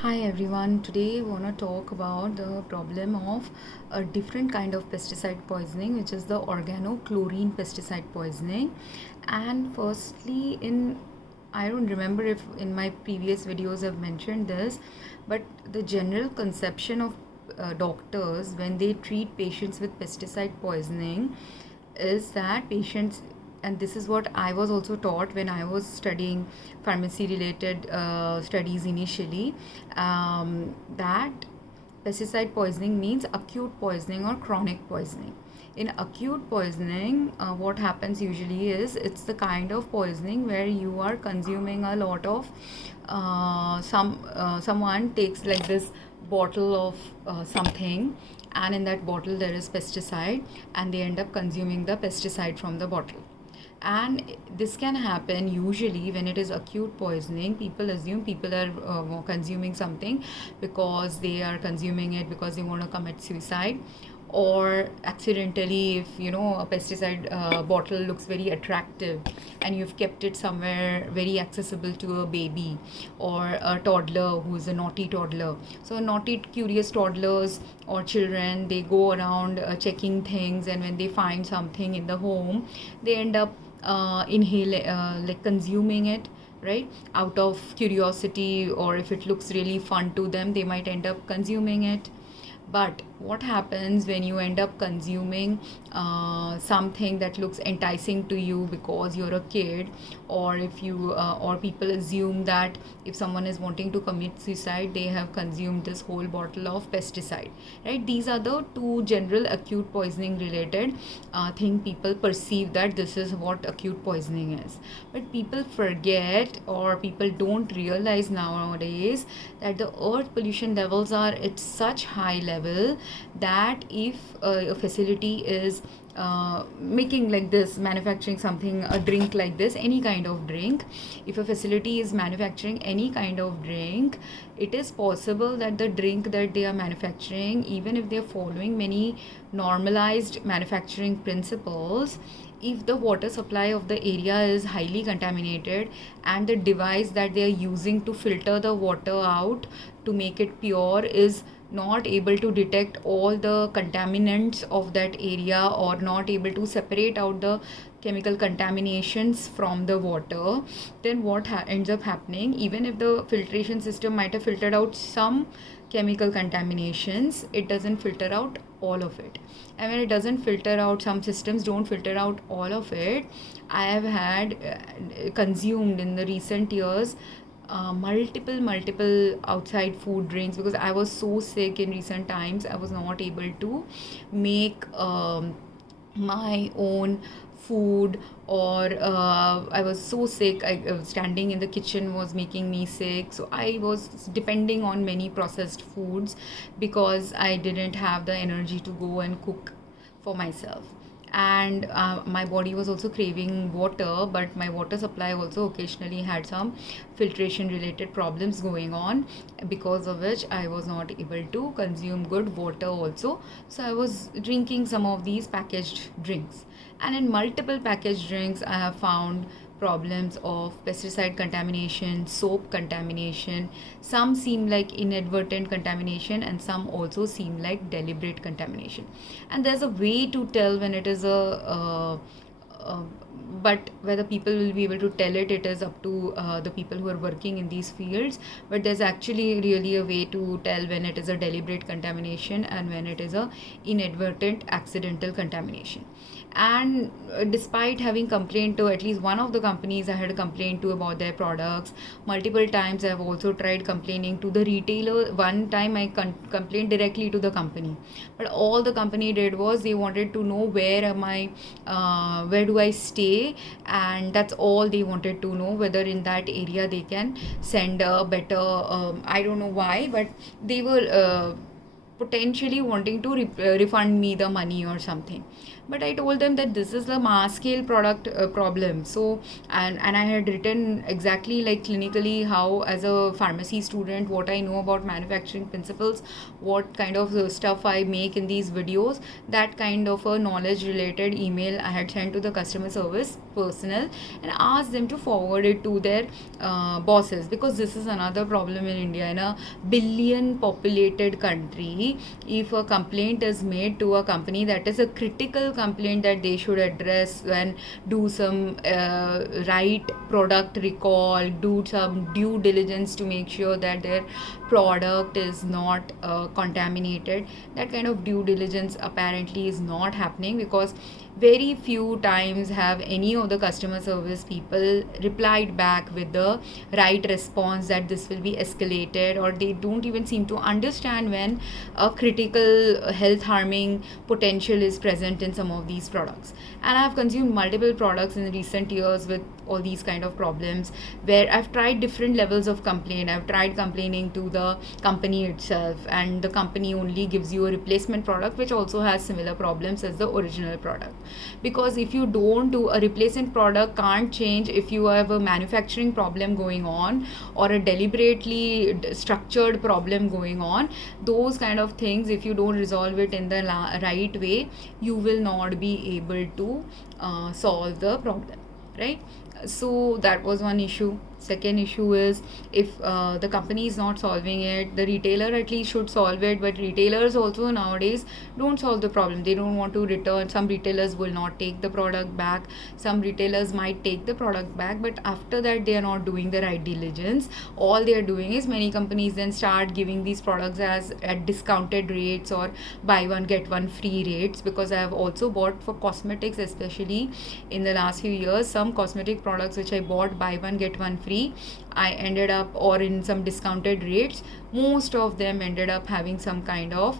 Hi everyone, today I want to talk about the problem of a different kind of pesticide poisoning, which is the organochlorine pesticide poisoning. And firstly, I don't remember if in my previous videos I've mentioned this, but the general conception of doctors when they treat patients with pesticide poisoning is that patients, and this is what I was also taught when I was studying pharmacy related studies initially, that pesticide poisoning means acute poisoning or chronic poisoning. In acute poisoning, what happens usually is it's the kind of poisoning where you are consuming a lot of someone takes like this bottle of something, and in that bottle there is pesticide, and they end up consuming the pesticide from the bottle. And this can happen usually when it is acute poisoning. People assume people are consuming something because they are consuming it because they want to commit suicide, or accidentally, if a pesticide bottle looks very attractive and you've kept it somewhere very accessible to a baby or a toddler who is a naughty toddler. So naughty curious toddlers or children, they go around checking things, and when they find something in the home, they end up like consuming it, right, out of curiosity, or if it looks really fun to them, they might end up consuming it. But what happens when you end up consuming something that looks enticing to you because you're a kid, or if you or people assume that if someone is wanting to commit suicide, they have consumed this whole bottle of pesticide, right? These are the two general acute poisoning related thing people perceive that this is what acute poisoning is. But people forget, or people don't realize nowadays, that the earth pollution levels are at such high level that if a facility is making like this, manufacturing something, a drink like this, any kind of drink, if a facility is manufacturing any kind of drink, it is possible that the drink that they are manufacturing, even if they are following many normalized manufacturing principles, if the water supply of the area is highly contaminated and the device that they are using to filter the water out to make it pure is not able to detect all the contaminants of that area, or not able to separate out the chemical contaminations from the water, then what ends up happening, even if the filtration system might have filtered out some chemical contaminations, it doesn't filter out all of it. And when it doesn't filter out, some systems don't filter out all of it. I have had consumed in the recent years multiple outside food drinks, because I was so sick in recent times. I was not able to make my own food, or I was so sick. Standing in the kitchen was making me sick, so I was depending on many processed foods because I didn't have the energy to go and cook for myself. And my body was also craving water, but my water supply also occasionally had some filtration related problems going on, because of which I was not able to consume good water also. So I was drinking some of these packaged drinks, and in multiple packaged drinks I have found problems of pesticide contamination, soap contamination. Some seem like inadvertent contamination, and some also seem like deliberate contamination. And there's a way to tell when it is but whether people will be able to tell it, it is up to the people who are working in these fields. But there's actually really a way to tell when it is a deliberate contamination and when it is a inadvertent accidental contamination. And despite having complained to at least one of the companies I had complained to about their products multiple times, I have also tried complaining to the retailer. One time I complained directly to the company, but all the company did was they wanted to know where do I stay, and that's all they wanted to know, whether in that area they can send a better I don't know why, but they were potentially wanting to refund me the money or something. But I told them that this is the mass scale product problem. So and I had written exactly like clinically how, as a pharmacy student, what I know about manufacturing principles, what kind of stuff I make in these videos. That kind of a knowledge related email I had sent to the customer service personnel and asked them to forward it to their bosses, because this is another problem in India. In a billion populated country, if a complaint is made to a company, that is a critical complaint that they should address and do some right product recall, do some due diligence to make sure that their product is not contaminated. That kind of due diligence apparently is not happening, because very few times have any of the customer service people replied back with the right response that this will be escalated, or they don't even seem to understand when a critical health harming potential is present in some of these products. And I've consumed multiple products in recent years with all these kind of problems, where I've tried different levels of complaint. I've tried complaining to the company itself, and the company only gives you a replacement product which also has similar problems as the original product. Because if you don't do, a replacement product can't change if you have a manufacturing problem going on or a deliberately structured problem going on. Those kind of things, if you don't resolve it in the right way, you will not be able to solve the problem, right? So that was one issue. Second issue is, if the company is not solving it, the retailer at least should solve it. But retailers also nowadays don't solve the problem. They don't want to return. Some retailers will not take the product back. Some retailers might take the product back, but after that they are not doing the right diligence. All they are doing is, many companies then start giving these products as at discounted rates or buy one get one free rates. Because I have also bought for cosmetics, especially in the last few years, some cosmetic products which I bought buy one get one free, I ended up, or in some discounted rates, most of them ended up having some kind of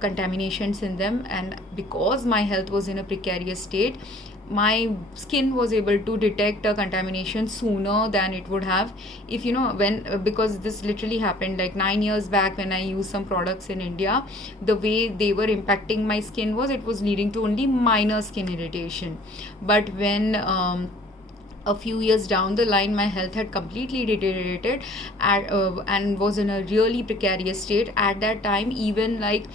contaminations in them. And because my health was in a precarious state, my skin was able to detect a contamination sooner than it would have if, when because this literally happened like 9 years back when I used some products in India. The way they were impacting my skin was, it was leading to only minor skin irritation. But when a few years down the line, my health had completely deteriorated and was in a really precarious state. At that time, even like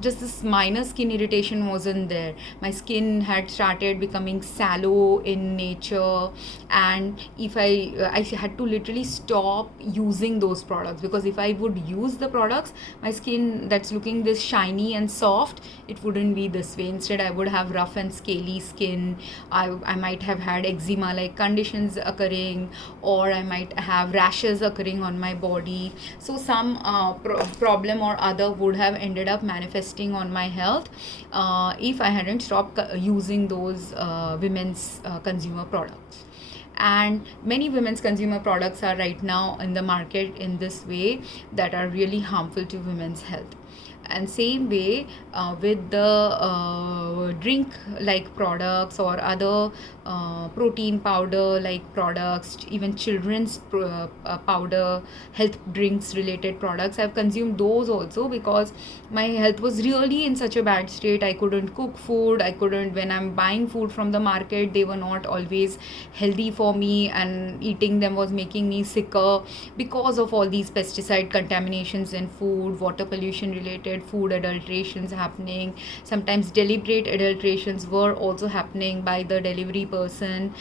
just this minor skin irritation wasn't there. My skin had started becoming sallow in nature, and if I had to literally stop using those products, because if I would use the products, my skin that's looking this shiny and soft, it wouldn't be this way. Instead, I would have rough and scaly skin. I might have had eczema like conditions occurring, or I might have rashes occurring on my body. So some problem or other would have ended up manifesting on my health if I hadn't stopped using those women's consumer products. And many women's consumer products are right now in the market in this way that are really harmful to women's health. And same way with the drink like products or other protein powder like products, even children's powder health drinks related products, I've consumed those also, because my health was really in such a bad state. I couldn't cook food. When I'm buying food from the market, they were not always healthy for me, and eating them was making me sicker because of all these pesticide contaminations in food, water pollution related, food adulterations happening. Sometimes deliberate adulterations were also happening by the delivery person.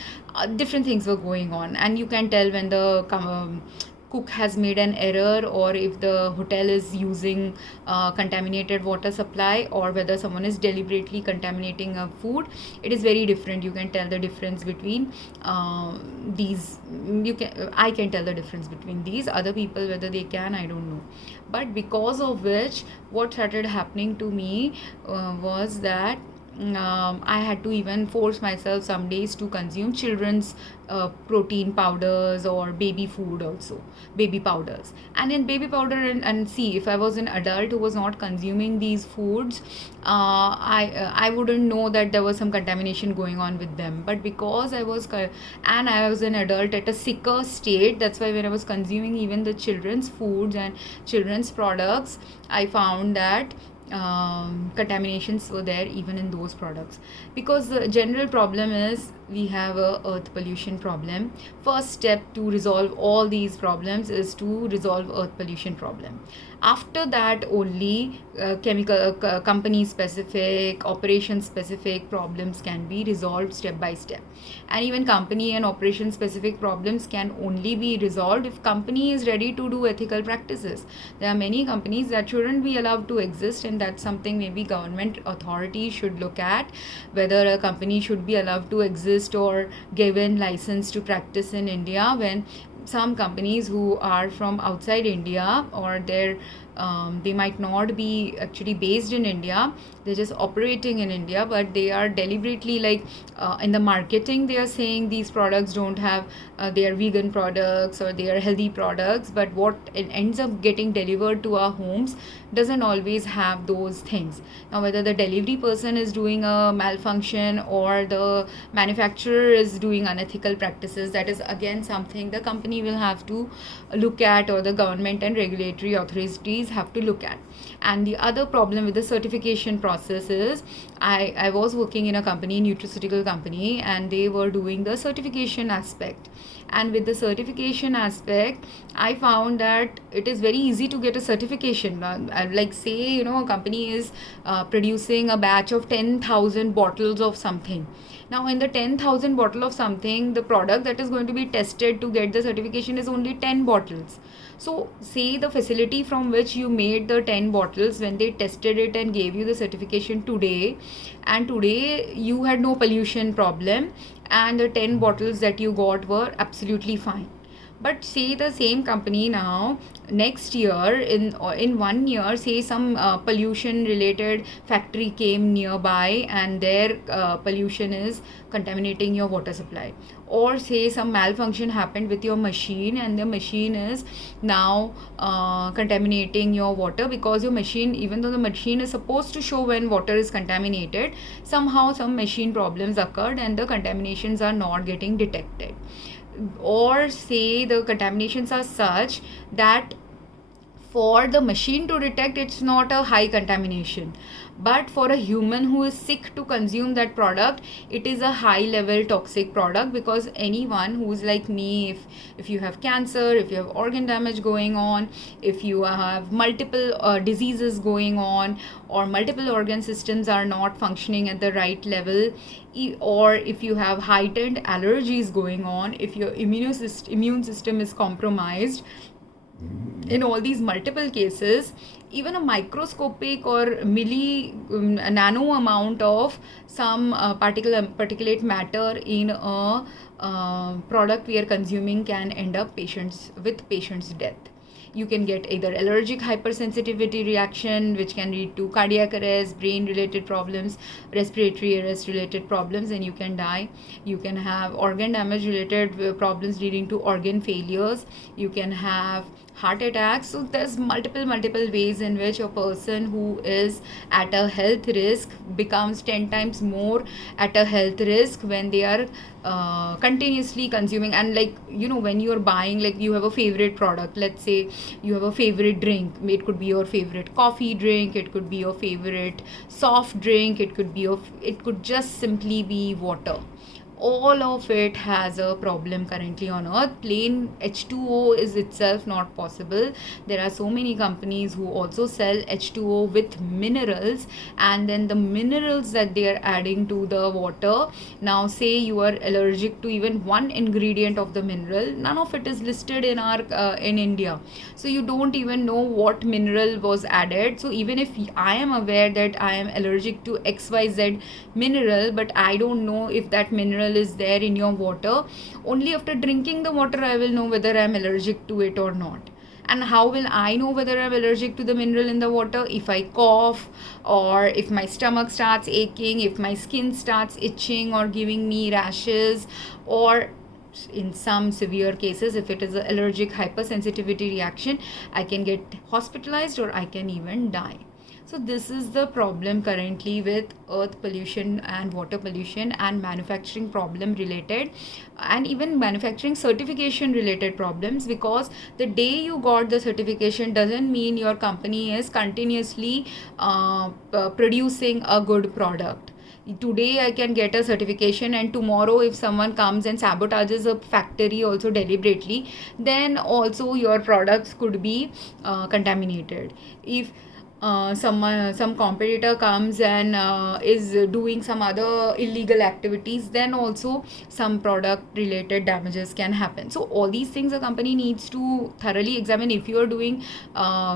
Different things were going on, and you can tell when the cook has made an error, or if the hotel is using contaminated water supply, or whether someone is deliberately contaminating a food. It is very different. You can tell the difference between these. I can tell the difference between these. Other people, whether they can, I don't know. But because of which, what started happening to me was that I had to even force myself some days to consume children's protein powders or baby food also, baby powders. And in baby powder, and see, if I was an adult who was not consuming these foods, I wouldn't know that there was some contamination going on with them. But because I was an adult at a sicker state, that's why when I was consuming even the children's foods and children's products, I found that contaminations were there even in those products. Because the general problem is we have a earth pollution problem. First step to resolve all these problems is to resolve earth pollution problem. After that only chemical company specific, operation specific problems can be resolved step by step. And even company and operation specific problems can only be resolved if company is ready to do ethical practices. There are many companies that shouldn't be allowed to exist, and that's something maybe government authorities should look at, whether a company should be allowed to exist or given license to practice in India, when some companies who are from outside India, or they might not be actually based in India, they're just operating in India, but they are deliberately, like in the marketing, they are saying these products don't have, they are vegan products or they are healthy products, but what it ends up getting delivered to our homes doesn't always have those things. Now, whether the delivery person is doing a malfunction or the manufacturer is doing unethical practices, that is again something the company will have to look at, or the government and regulatory authorities have to look at. And the other problem with the certification process is, I was working in a company, nutraceutical company, and they were doing the certification aspect. And with the certification aspect, I found that it is very easy to get a certification. Like say, a company is producing a batch of 10,000 bottles of something. Now, in the 10,000 bottle of something, the product that is going to be tested to get the certification is only 10 bottles. So, say the facility from which you made the 10 bottles, when they tested it and gave you the certification today, and today you had no pollution problem, and the 10 bottles that you got were absolutely fine. But say the same company now, next year, in 1 year, say some pollution related factory came nearby and their pollution is contaminating your water supply. Or say some malfunction happened with your machine and the machine is now contaminating your water, because your machine, even though the machine is supposed to show when water is contaminated, somehow some machine problems occurred and the contaminations are not getting detected. Or say the contaminations are such that for the machine to detect, it's not a high contamination, but for a human who is sick to consume that product, it is a high level toxic product. Because anyone who's like me, if you have cancer, if you have organ damage going on, if you have multiple diseases going on, or multiple organ systems are not functioning at the right level, or if you have heightened allergies going on, if your immune system is compromised, in all these multiple cases, even a microscopic or nano amount of some particulate matter in a product we are consuming can end up with patient's death. You can get either allergic hypersensitivity reaction, which can lead to cardiac arrest, brain related problems, respiratory arrest related problems, and you can die. You can have organ damage related problems leading to organ failures. You can have heart attacks. So there's multiple ways in which a person who is at a health risk becomes 10 times more at a health risk when they are continuously consuming. And when you're buying, you have a favorite product, let's say you have a favorite drink, it could be your favorite coffee drink, it could be your favorite soft drink, it could just simply be water. All of it has a problem currently on earth. Plain H2O is itself not possible. There are so many companies who also sell H2O with minerals, and then the minerals that they are adding to the water, now say you are allergic to even one ingredient of the mineral, none of it is listed in in India, so you don't even know what mineral was added. So even if I am aware that I am allergic to XYZ mineral, but I don't know if that mineral is there in your water, only after drinking the water I will know whether I am allergic to it or not. And how will I know whether I'm allergic to the mineral in the water? If I cough, or if my stomach starts aching, if my skin starts itching or giving me rashes, or in some severe cases, if it is an allergic hypersensitivity reaction, I can get hospitalized or I can even die. So this is the problem currently with earth pollution and water pollution and manufacturing problem related, and even manufacturing certification related problems, because the day you got the certification doesn't mean your company is continuously producing a good product. Today I can get a certification, and tomorrow if someone comes and sabotages a factory also deliberately, then also your products could be contaminated. If some competitor comes and is doing some other illegal activities, then also some product related damages can happen. So all these things a company needs to thoroughly examine. If you are doing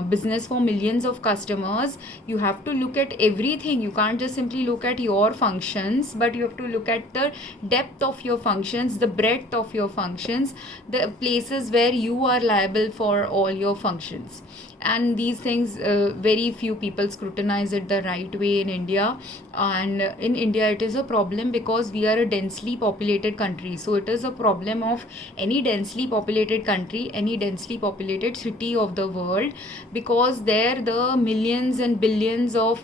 business for millions of customers, you have to look at everything. You can't just simply look at your functions, but you have to look at the depth of your functions, the breadth of your functions, the places where you are liable for all your functions. And these things, very few people scrutinize it the right way in India. And in India it is a problem because we are a densely populated country. So it is a problem of any densely populated country, any densely populated city of the world, because there the millions and billions of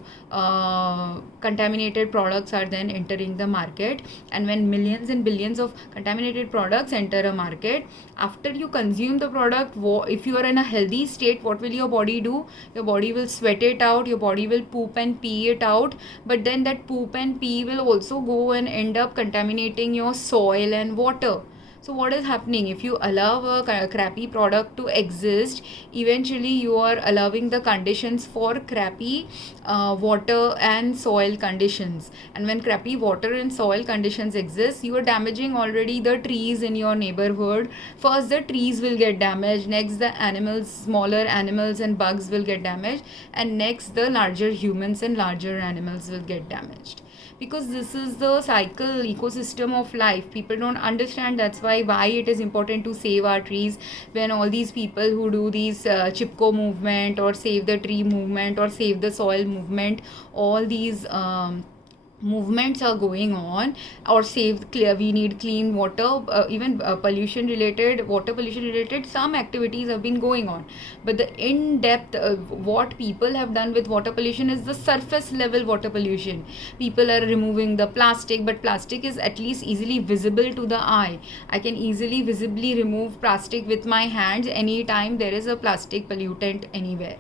contaminated products are then entering the market. And when millions and billions of contaminated products enter a market, after you consume the product, if you are in a healthy state, what will your body do? Your body will sweat it out, your body will poop and pee it out, but then that poop and pee will also go and end up contaminating your soil and water. So what is happening? If you allow a crappy product to exist, eventually you are allowing the conditions for crappy water and soil conditions. And when crappy water and soil conditions exist, you are damaging already the trees in your neighborhood. First the trees will get damaged, next the animals, smaller animals and bugs will get damaged, and next the larger humans and larger animals will get damaged. Because this is the cycle ecosystem of life. People don't understand. That's why it is important to save our trees. When all these people who do these chipko movement or save the tree movement or save the soil movement, all these movements are going on, or we need clean water, even pollution related, water pollution related, some activities have been going on. But the in-depth what people have done with water pollution is the surface level water pollution. People are removing the plastic, but plastic is at least easily visible to the eye. I can easily visibly remove plastic with my hands anytime there is a plastic pollutant anywhere,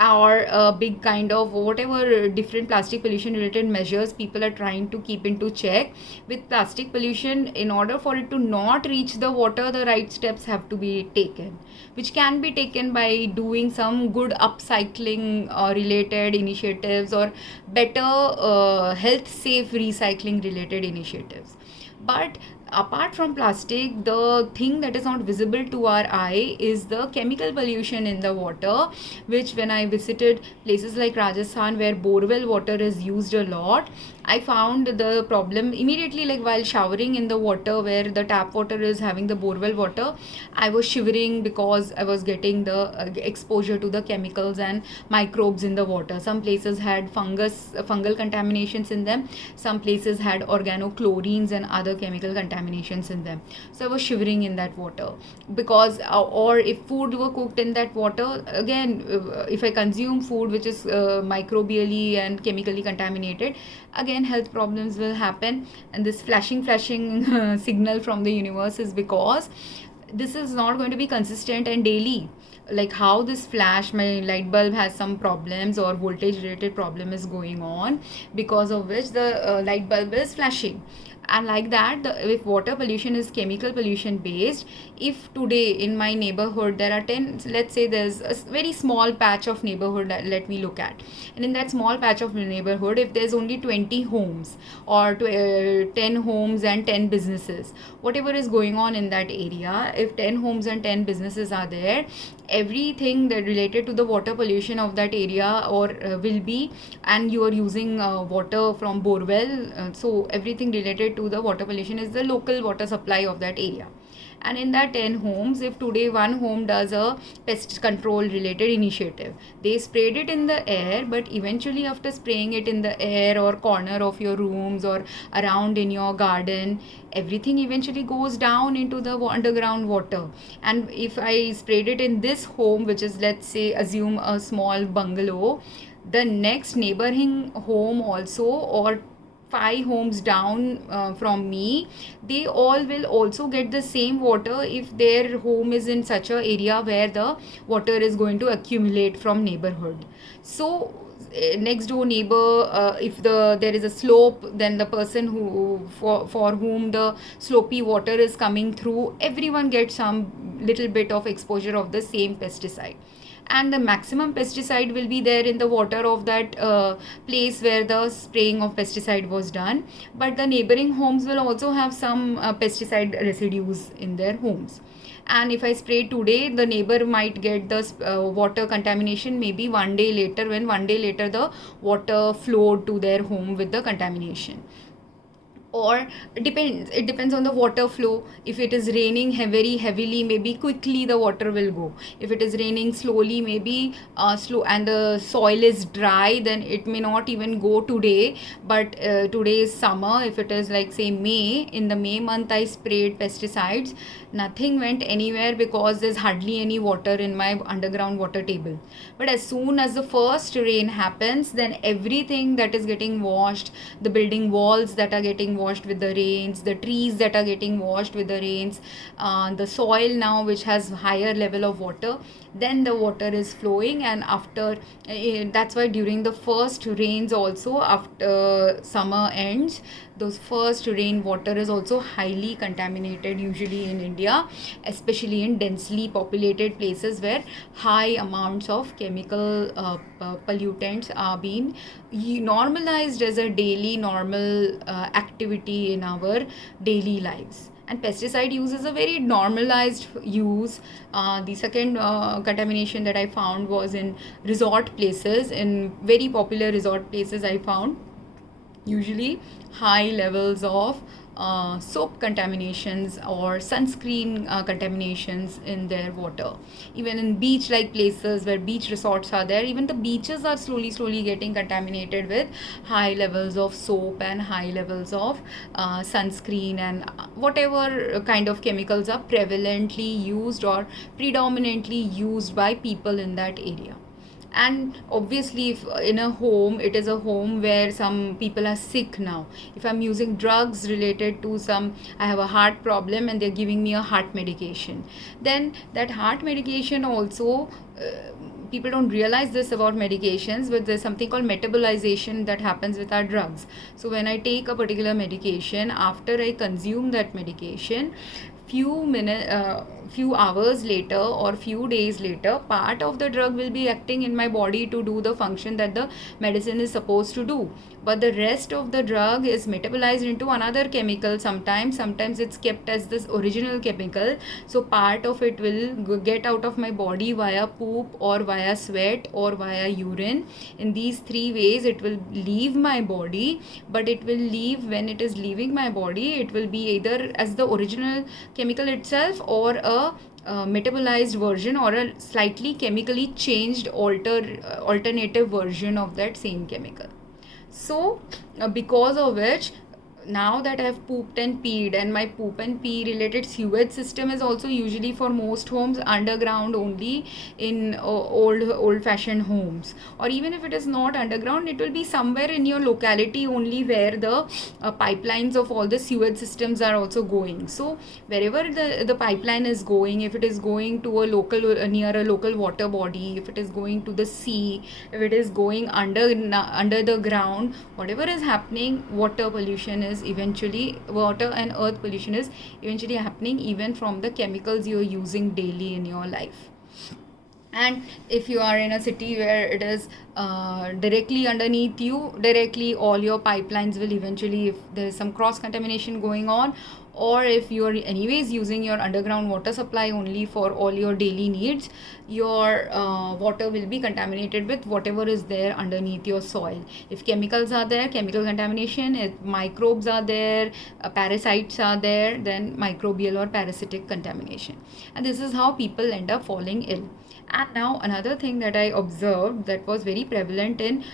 or a big kind of whatever different plastic pollution related measures people are trying to keep into check. With plastic pollution, in order for it to not reach the water, the right steps have to be taken, which can be taken by doing some good upcycling related initiatives, or better health safe recycling related initiatives. But apart from plastic, the thing that is not visible to our eye is the chemical pollution in the water, which when I visited places like Rajasthan where borewell water is used a lot, I found the problem immediately, like while showering in the water where the tap water is having the borewell water, I was shivering because I was getting the exposure to the chemicals and microbes in the water. Some places had fungal contaminations in them, some places had organochlorines and other chemical contaminations in them. So I was shivering in that water because or if food were cooked in that water, again if I consume food which is microbially and chemically contaminated, again health problems will happen. And this flashing signal from the universe is because this is not going to be consistent and daily. Like how this flash, my light bulb has some problems or voltage related problem is going on, because of which the light bulb is flashing. And like that, if water pollution is chemical pollution based, if today in my neighborhood there are 10, let's say there's a very small patch of neighborhood that let me look at, and in that small patch of neighborhood, if there's only 20 homes or 10 homes and 10 businesses, whatever is going on in that area, if 10 homes and 10 businesses are there, everything that related to the water pollution of that area or will be, and you are using water from borewell, so everything related to the water pollution is the local water supply of that area. And in that 10 homes, if today one home does a pest control related initiative, they sprayed it in the air, but eventually after spraying it in the air or corner of your rooms or around in your garden, everything eventually goes down into the underground water. And if I sprayed it in this home, which is, let's say, assume a small bungalow, the next neighboring home also, or 5 homes down from me, they all will also get the same water if their home is in such a area where the water is going to accumulate from neighborhood. So next door neighbor, if there is a slope, then the person who for whom the slopey water is coming through, everyone gets some little bit of exposure of the same pesticide. And the maximum pesticide will be there in the water of that place where the spraying of pesticide was done, but the neighboring homes will also have some pesticide residues in their homes. And if I spray today, the neighbor might get the water contamination maybe one day later, when one day later the water flowed to their home with the contamination. Or it depends on the water flow. If it is raining very heavily, maybe quickly the water will go. If it is raining slowly, maybe slow, and the soil is dry, then it may not even go today. But today is summer. If it is like, say, May, in the May month I sprayed pesticides, nothing went anywhere because there's hardly any water in my underground water table. But as soon as the first rain happens, then everything that is getting washed, the building walls that are getting washed with the rains, the trees that are getting washed with the rains, the soil now which has higher level of water, then the water is flowing. And after that's why during the first rains also, after summer ends, those first rain water is also highly contaminated, usually in India, especially in densely populated places where high amounts of chemical pollutants are being normalized as a daily normal activity in our daily lives. And pesticide use is a very normalized use. The second contamination that I found was in resort places. In very popular resort places, I found usually high levels of soap contaminations or sunscreen contaminations in their water. Even in beach like places where beach resorts are there, even the beaches are slowly getting contaminated with high levels of soap and high levels of sunscreen and whatever kind of chemicals are prevalently used or predominantly used by people in that area. And obviously, if in a home, it is a home where some people are sick now, if I'm using drugs related to I have a heart problem and they're giving me a heart medication, then that heart medication also, people don't realize this about medications, but there's something called metabolization that happens with our drugs. So when I take a particular medication, after I consume that medication, few hours later or few days later, part of the drug will be acting in my body to do the function that the medicine is supposed to do, but the rest of the drug is metabolized into another chemical. Sometimes it's kept as this original chemical, so part of it will get out of my body via poop or via sweat or via urine. In these 3 ways it will leave my body, but it will leave, when it is leaving my body, it will be either as the original chemical itself or a metabolized version or a slightly chemically changed alternative version of that same chemical. So because of which, now that I have pooped and peed, and my poop and pee related sewage system is also usually for most homes underground only, in old fashioned homes, or even if it is not underground, it will be somewhere in your locality only where the pipelines of all the sewage systems are also going. So wherever the pipeline is going, if it is going to a local near a local water body, if it is going to the sea, if it is going under the ground, whatever is happening, water and earth pollution is eventually happening even from the chemicals you are using daily in your life. And if you are in a city where it is directly underneath you, directly all your pipelines will eventually, if there is some cross contamination going on, or if you are anyways using your underground water supply only for all your daily needs, your water will be contaminated with whatever is there underneath your soil. If chemicals are there, chemical contamination, if microbes are there, parasites are there, then microbial or parasitic contamination. And this is how people end up falling ill. And now another thing that I observed that was very prevalent in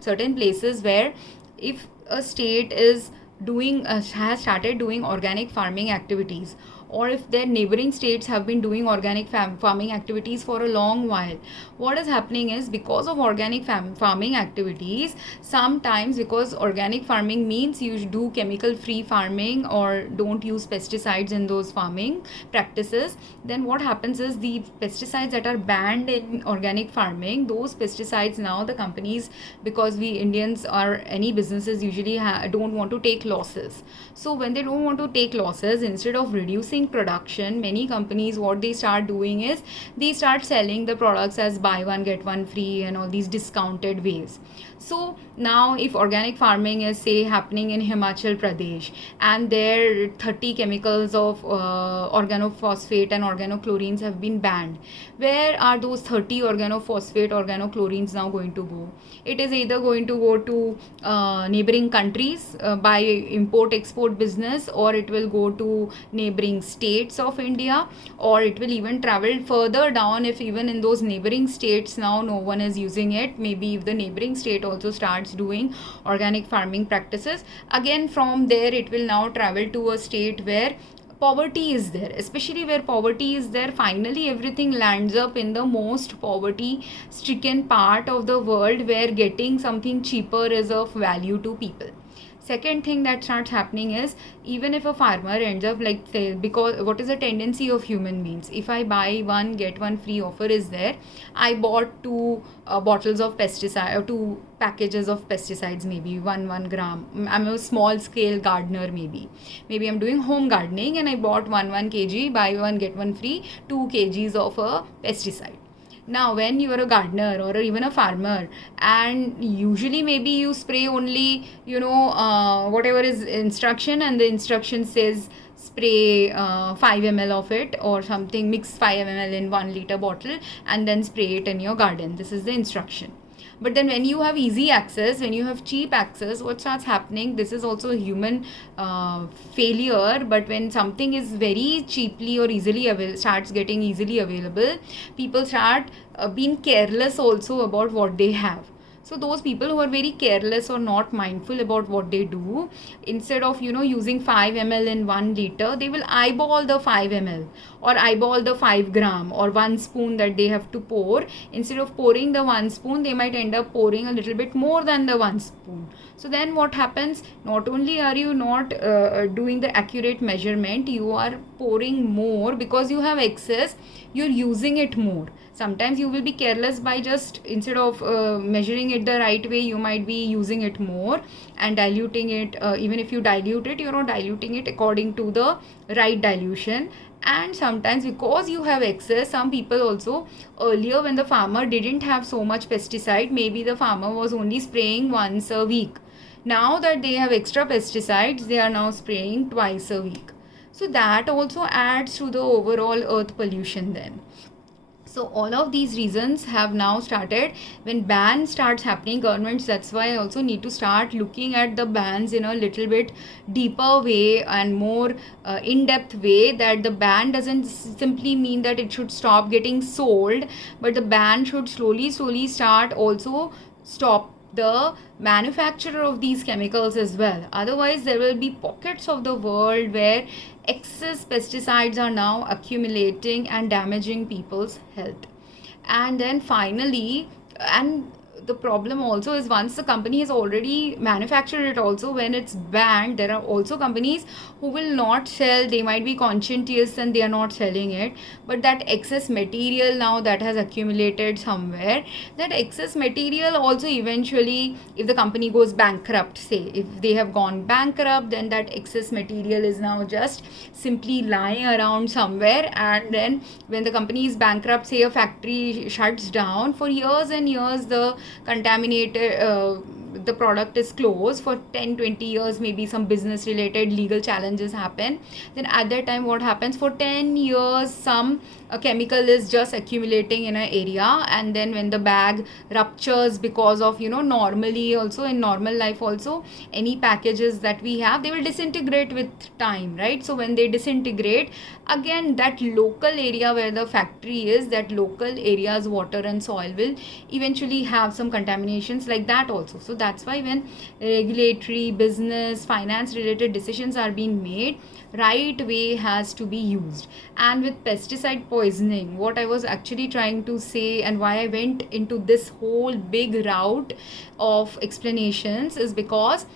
certain places, where if a state is doing has started doing organic farming activities, or if their neighboring states have been doing organic farming activities for a long while, what is happening is, because of organic farming activities, sometimes, because organic farming means you do chemical free farming or don't use pesticides in those farming practices, then what happens is the pesticides that are banned in organic farming, those pesticides, now the companies, because we Indians or any businesses usually don't want to take losses. So when they don't want to take losses, instead of reducing production, many companies, what they start doing is they start selling the products as buy one get one free and all these discounted ways. So now if organic farming is, say, happening in Himachal Pradesh, and there 30 chemicals of organophosphate and organochlorines have been banned, where are those 30 organophosphate, organochlorines now going to go? It is either going to go to neighboring countries by import-export business, or it will go to neighboring states of India, or it will even travel further down. If even in those neighboring states now no one is using it, maybe if the neighboring state also starts doing organic farming practices, again from there it will now travel to a state where poverty is there. Especially where poverty is there, finally everything lands up in the most poverty stricken part of the world, where getting something cheaper is of value to people. Second thing that starts happening is, even if a farmer ends up, like, say, because what is the tendency of human beings, if I buy one get one free offer is there, I bought two bottles of pesticide, or two packages of pesticides, maybe 1 gram. I'm a small scale gardener, maybe I'm doing home gardening, and I bought 1 kg, buy one get one free, 2 kgs of a pesticide. Now when you are a gardener or even a farmer, and usually maybe you spray only whatever is instruction, and the instruction says spray 5 ml of it or something, mix 5 ml in 1 liter bottle and then spray it in your garden. This is the instruction. But then when you have easy access, when you have cheap access, what starts happening, this is also a human failure, but when something is very cheaply or easily starts getting easily available, people start being careless also about what they have. So those people who are very careless or not mindful about what they do, instead of using 5 ml in 1 liter, they will eyeball the 5 ml or eyeball the 5 gram or 1 spoon that they have to pour. Instead of pouring the 1 spoon, they might end up pouring a little bit more than the 1 spoon. So then what happens, not only are you not doing the accurate measurement, you are pouring more because you have excess, you're using it more. Sometimes you will be careless by just, instead of measuring it the right way, you might be using it more and diluting it. Even if you dilute it, you're not diluting it according to the right dilution. And sometimes because you have excess, some people also, earlier when the farmer didn't have so much pesticide, maybe the farmer was only spraying once a week. Now that they have extra pesticides, they are now spraying twice a week. So that also adds to the overall earth pollution then. So all of these reasons have now started. When ban starts happening, governments, that's why also need to start looking at the bans in a little bit deeper way and more in-depth way, that the ban doesn't simply mean that it should stop getting sold, but the ban should slowly start also stop the manufacturer of these chemicals as well. Otherwise there will be pockets of the world where excess pesticides are now accumulating and damaging people's health. And then finally, and the problem also is, once the company has already manufactured it also, when it's banned, there are also companies who will not sell. They might be conscientious and they are not selling it, but that excess material now that has accumulated somewhere, that excess material also eventually, if the company goes bankrupt, say if they have gone bankrupt, then that excess material is now just simply lying around somewhere. And then when the company is bankrupt, say a factory shuts down, for years and years the contaminated the product is closed for 10-20 years, maybe some business related legal challenges happen, then at that time what happens, for 10 years some chemical is just accumulating in an area, and then when the bag ruptures, because of normally also in normal life also any packages that we have, they will disintegrate with time, right? So when they disintegrate, again that local area where the factory is, that local area's water and soil will eventually have some contaminations like that also. So that's why when regulatory, business, finance related decisions are being made, right way has to be used. And with pesticide poisoning, what I was actually trying to say and why I went into this whole big route of explanations is because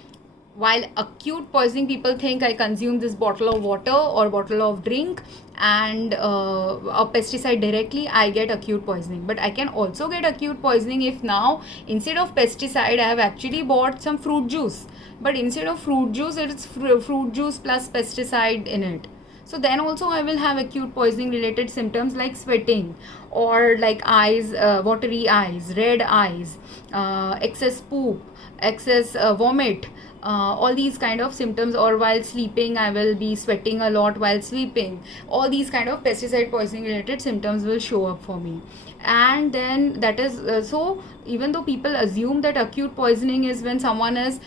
while acute poisoning, people think I consume this bottle of water or bottle of drink and a pesticide directly, I get acute poisoning. But I can also get acute poisoning if now instead of pesticide I have actually bought some fruit juice, but instead of fruit juice it's fruit juice plus pesticide in it. So then also I will have acute poisoning related symptoms like sweating, or like eyes, watery eyes, red eyes, excess poop, excess vomit, all these kind of symptoms. Or while sleeping I will be sweating a lot while sleeping. All these kind of pesticide poisoning related symptoms will show up for me. And then that is so even though people assume that acute poisoning is when someone is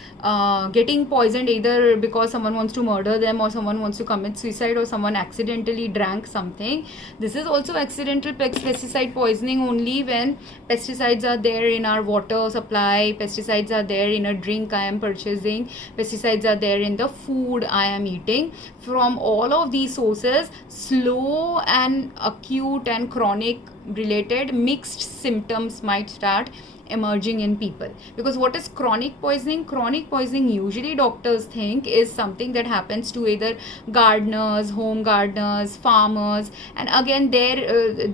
getting poisoned either because someone wants to murder them or someone wants to commit suicide or someone accidentally drank something, this is also accidental pesticide poisoning only when pesticides are there in our water supply, pesticides are there in a drink I am purchasing, pesticides are there in the food I am eating. From all of these sources, slow and acute and chronic related mixed symptoms might start emerging in people. Because what is chronic poisoning? Chronic poisoning usually doctors think is something that happens to either gardeners, home gardeners, farmers, and again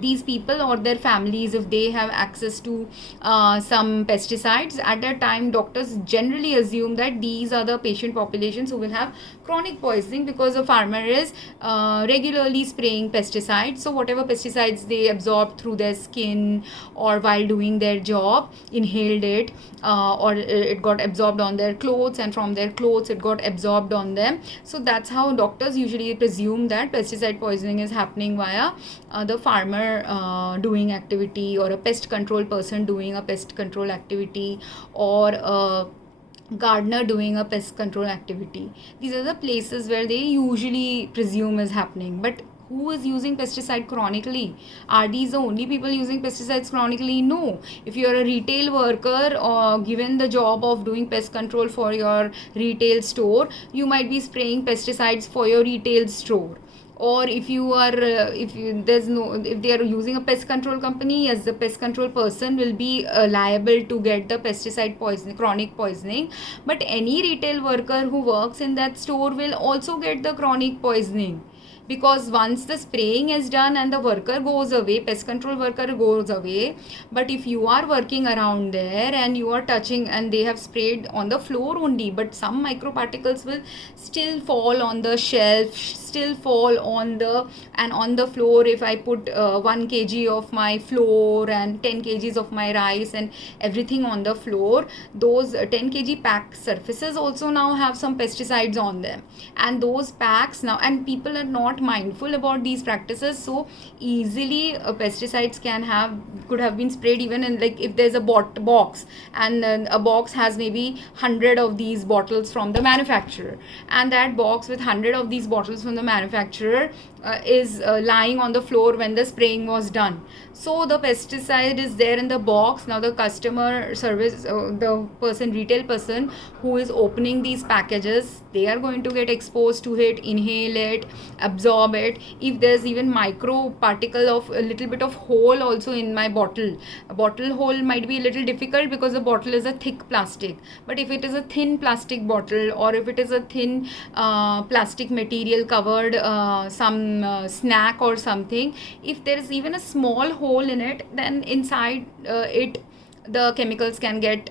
these people or their families, if they have access to some pesticides, at that time doctors generally assume that these are the patient populations who will have chronic poisoning because the farmer is regularly spraying pesticides. So whatever pesticides they absorb through their skin or while doing their job, inhaled it, or it got absorbed on their clothes, and from their clothes it got absorbed on them. So that's how doctors usually presume that pesticide poisoning is happening via the farmer doing activity, or a pest control person doing a pest control activity, or a gardener doing a pest control activity. These are the places where they usually presume is happening. But who is using pesticide chronically? Are these the only people using pesticides chronically? No. If you are a retail worker or given the job of doing pest control for your retail store, you might be spraying pesticides for your retail store. Or if you are if they are using a pest control company, yes, the pest control person will be liable to get the pesticide poisoning, chronic poisoning. But any retail worker who works in that store will also get the chronic poisoning, because once the spraying is done and the worker goes away, pest control worker goes away, but if you are working around there and you are touching and they have sprayed on the floor only, but some microparticles will still fall on the shelf, still fall on the floor. If I put 1 kg of my flour and 10 kgs of my rice and everything on the floor, those 10 kg pack surfaces also now have some pesticides on them, and those packs now, and people are not mindful about these practices, so easily pesticides could have been sprayed even in, like, if there's a box and a box has maybe 100 of these bottles from the manufacturer, and that box with 100 of these bottles from the manufacturer is lying on the floor when the spraying was done. So the pesticide is there in the box. Now the customer service, the retail person who is opening these packages, they are going to get exposed to it, inhale it, absorb it. If there's even micro particle of a little bit of hole also in my bottle, a bottle hole might be a little difficult because the bottle is a thick plastic, but if it is a thin plastic bottle, or if it is a thin plastic material covered some snack or something, if there is even a small hole in it, then inside it the chemicals can get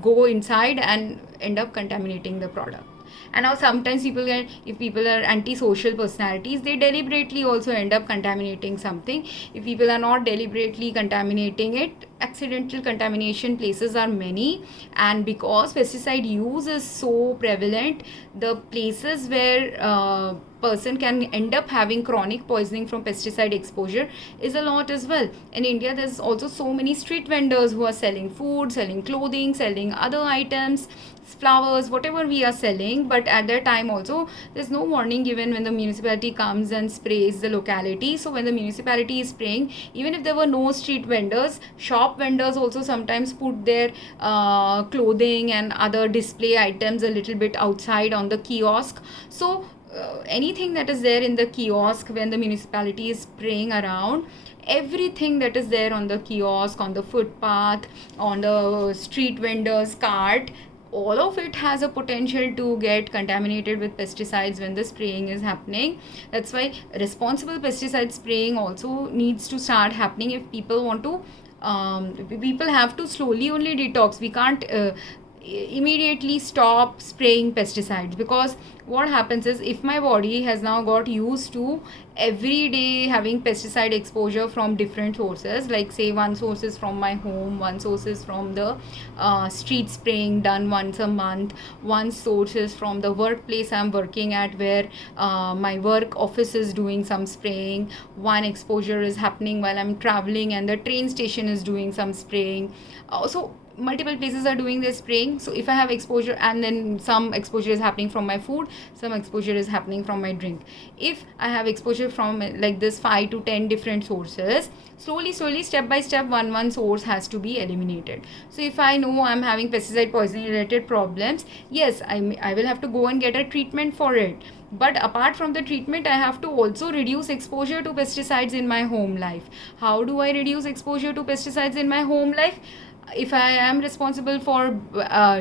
go inside and end up contaminating the product. And now sometimes if people are antisocial personalities, they deliberately also end up contaminating something. If people are not deliberately contaminating it, accidental contamination places are many, and because pesticide use is so prevalent, the places where person can end up having chronic poisoning from pesticide exposure is a lot as well. In India, there's also so many street vendors who are selling food, selling clothing, selling other items, flowers, whatever we are selling, but at that time also there's no warning given when the municipality comes and sprays the locality. So when the municipality is spraying, even if there were no street vendors, shop vendors also sometimes put their clothing and other display items a little bit outside on the kiosk. So anything that is there in the kiosk, when the municipality is spraying around, everything that is there on the kiosk, on the footpath, on the street vendor's cart, all of it has a potential to get contaminated with pesticides when the spraying is happening. That's why responsible pesticide spraying also needs to start happening if people want to people have to slowly only detox. We can't immediately stop spraying pesticides, because what happens is, if my body has now got used to every day having pesticide exposure from different sources, like say one source is from my home, one source is from the street spraying done once a month, one source is from the workplace I'm working at, where my work office is doing some spraying, one exposure is happening while I'm traveling and the train station is doing some spraying. So multiple places are doing their spraying. So if I have exposure, and then some exposure is happening from my food, some exposure is happening from my drink. If I have exposure from like this 5 to 10 different sources, slowly step by step one source has to be eliminated. So if I know I'm having pesticide poisoning related problems, yes, I will have to go and get a treatment for it. But apart from the treatment, I have to also reduce exposure to pesticides in my home life. How do I reduce exposure to pesticides in my home life? If I am responsible for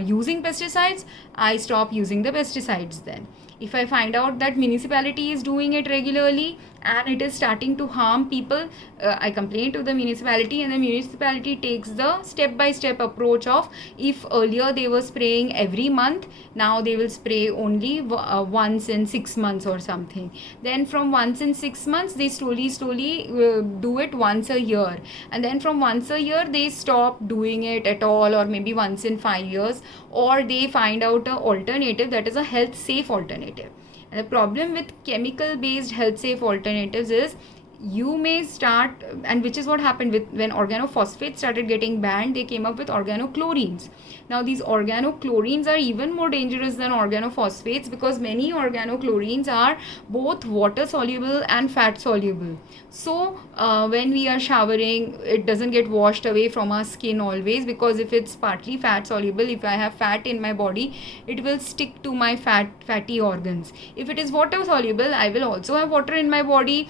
using pesticides, I stop using the pesticides then. If I find out that municipality is doing it regularly and it is starting to harm people, I complain to the municipality, and the municipality takes the step-by-step approach of, if earlier they were spraying every month, now they will spray only once in 6 months or something. Then from once in 6 months, they slowly do it once a year. And then from once a year, they stop doing it at all, or maybe once in 5 years, or they find out an alternative that is a health-safe alternative. And the problem with chemical-based health-safe alternatives is, you may start, and which is what happened with when organophosphates started getting banned, they came up with organochlorines. Now these organochlorines are even more dangerous than organophosphates, because many organochlorines are both water soluble and fat soluble. So when we are showering, it doesn't get washed away from our skin always, because if it's partly fat soluble, if I have fat in my body, it will stick to my fatty organs. If it is water soluble, I will also have water in my body.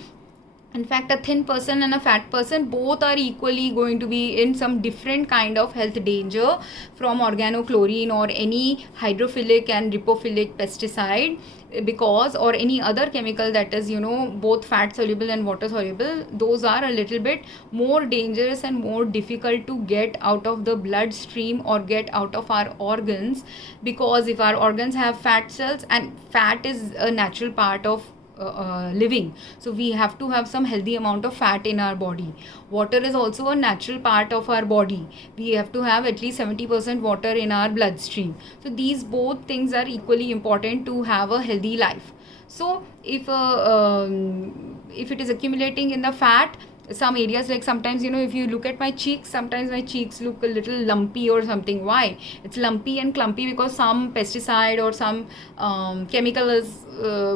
In fact, a thin person and a fat person both are equally going to be in some different kind of health danger from organochlorine or any hydrophilic and lipophilic pesticide, because, or any other chemical that is, both fat soluble and water soluble. Those are a little bit more dangerous and more difficult to get out of the bloodstream or get out of our organs, because if our organs have fat cells, and fat is a natural part of living, so we have to have some healthy amount of fat in our body. Water is also a natural part of our body. We have to have at least 70% water in our bloodstream. So these both things are equally important to have a healthy life. So if it is accumulating in the fat, some areas, like sometimes, if you look at my cheeks, sometimes my cheeks look a little lumpy or something. Why? It's lumpy and clumpy because some pesticide or some chemical is,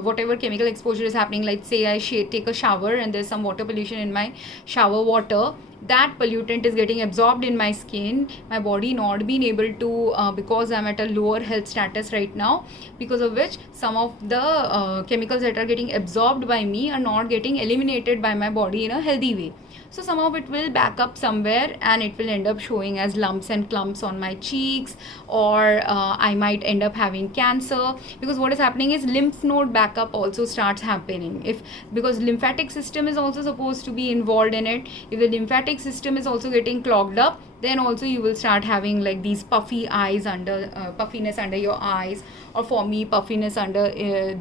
whatever chemical exposure is happening. Like say I take a shower and there's some water pollution in my shower water. That pollutant is getting absorbed in my skin, my body not being able to, because I'm at a lower health status right now, because of which some of the chemicals that are getting absorbed by me are not getting eliminated by my body in a healthy way. So somehow it will back up somewhere and it will end up showing as lumps and clumps on my cheeks, or I might end up having cancer, because what is happening is lymph node backup also starts happening. Because lymphatic system is also supposed to be involved in it. If the lymphatic system is also getting clogged up, then also you will start having like these puffy eyes puffiness under your eyes, or for me puffiness under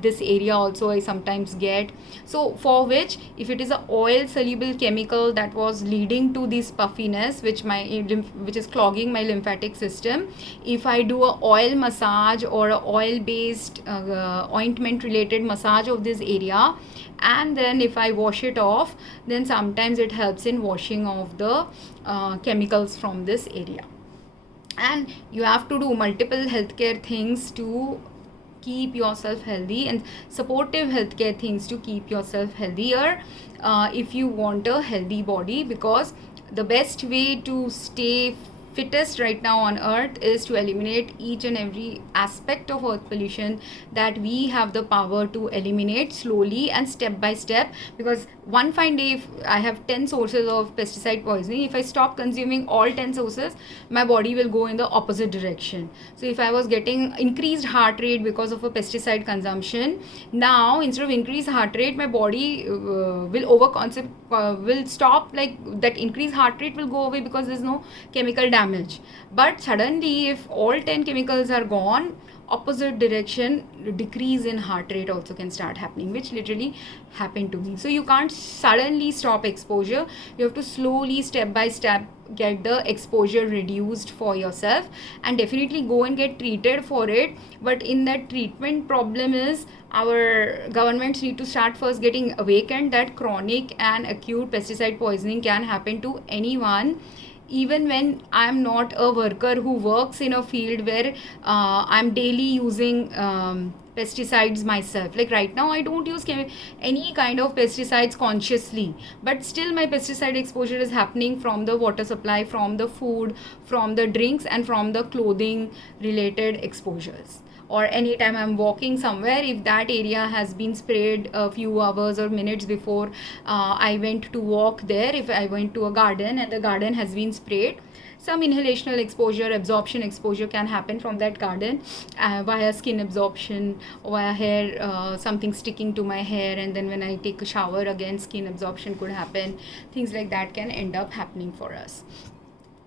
this area also I sometimes get. So for which, if it is a oil soluble chemical that was leading to this puffiness, which is clogging my lymphatic system, if I do a oil massage or a oil based ointment related massage of this area, and then if I wash it off, then sometimes it helps in washing off the chemicals from this area. And you have to do multiple healthcare things to keep yourself healthy, and supportive healthcare things to keep yourself healthier if you want a healthy body, because the best way to stay fittest right now on earth is to eliminate each and every aspect of earth pollution that we have the power to eliminate slowly and step by step. Because one fine day, if I have 10 sources of pesticide poisoning, if I stop consuming all 10 sources, my body will go in the opposite direction. So if I was getting increased heart rate because of a pesticide consumption, now instead of increased heart rate, my body will stop, like that increased heart rate will go away because there's no chemical damage. But suddenly if all 10 chemicals are gone, opposite direction, decrease in heart rate also can start happening, which literally happened to me. So you can't suddenly stop exposure, you have to slowly, step by step, get the exposure reduced for yourself, and definitely go and get treated for it. But in that treatment, problem is our governments need to start first getting awakened that chronic and acute pesticide poisoning can happen to anyone. Even when I'm not a worker who works in a field where I'm daily using pesticides myself. Like right now I don't use any kind of pesticides consciously, but still my pesticide exposure is happening from the water supply, from the food, from the drinks, and from the clothing related exposures. Or anytime I'm walking somewhere, if that area has been sprayed a few hours or minutes before I went to walk there, if I went to a garden and the garden has been sprayed, some inhalational exposure, absorption exposure can happen from that garden via skin absorption, via hair, something sticking to my hair, and then when I take a shower again, skin absorption could happen. Things like that can end up happening for us.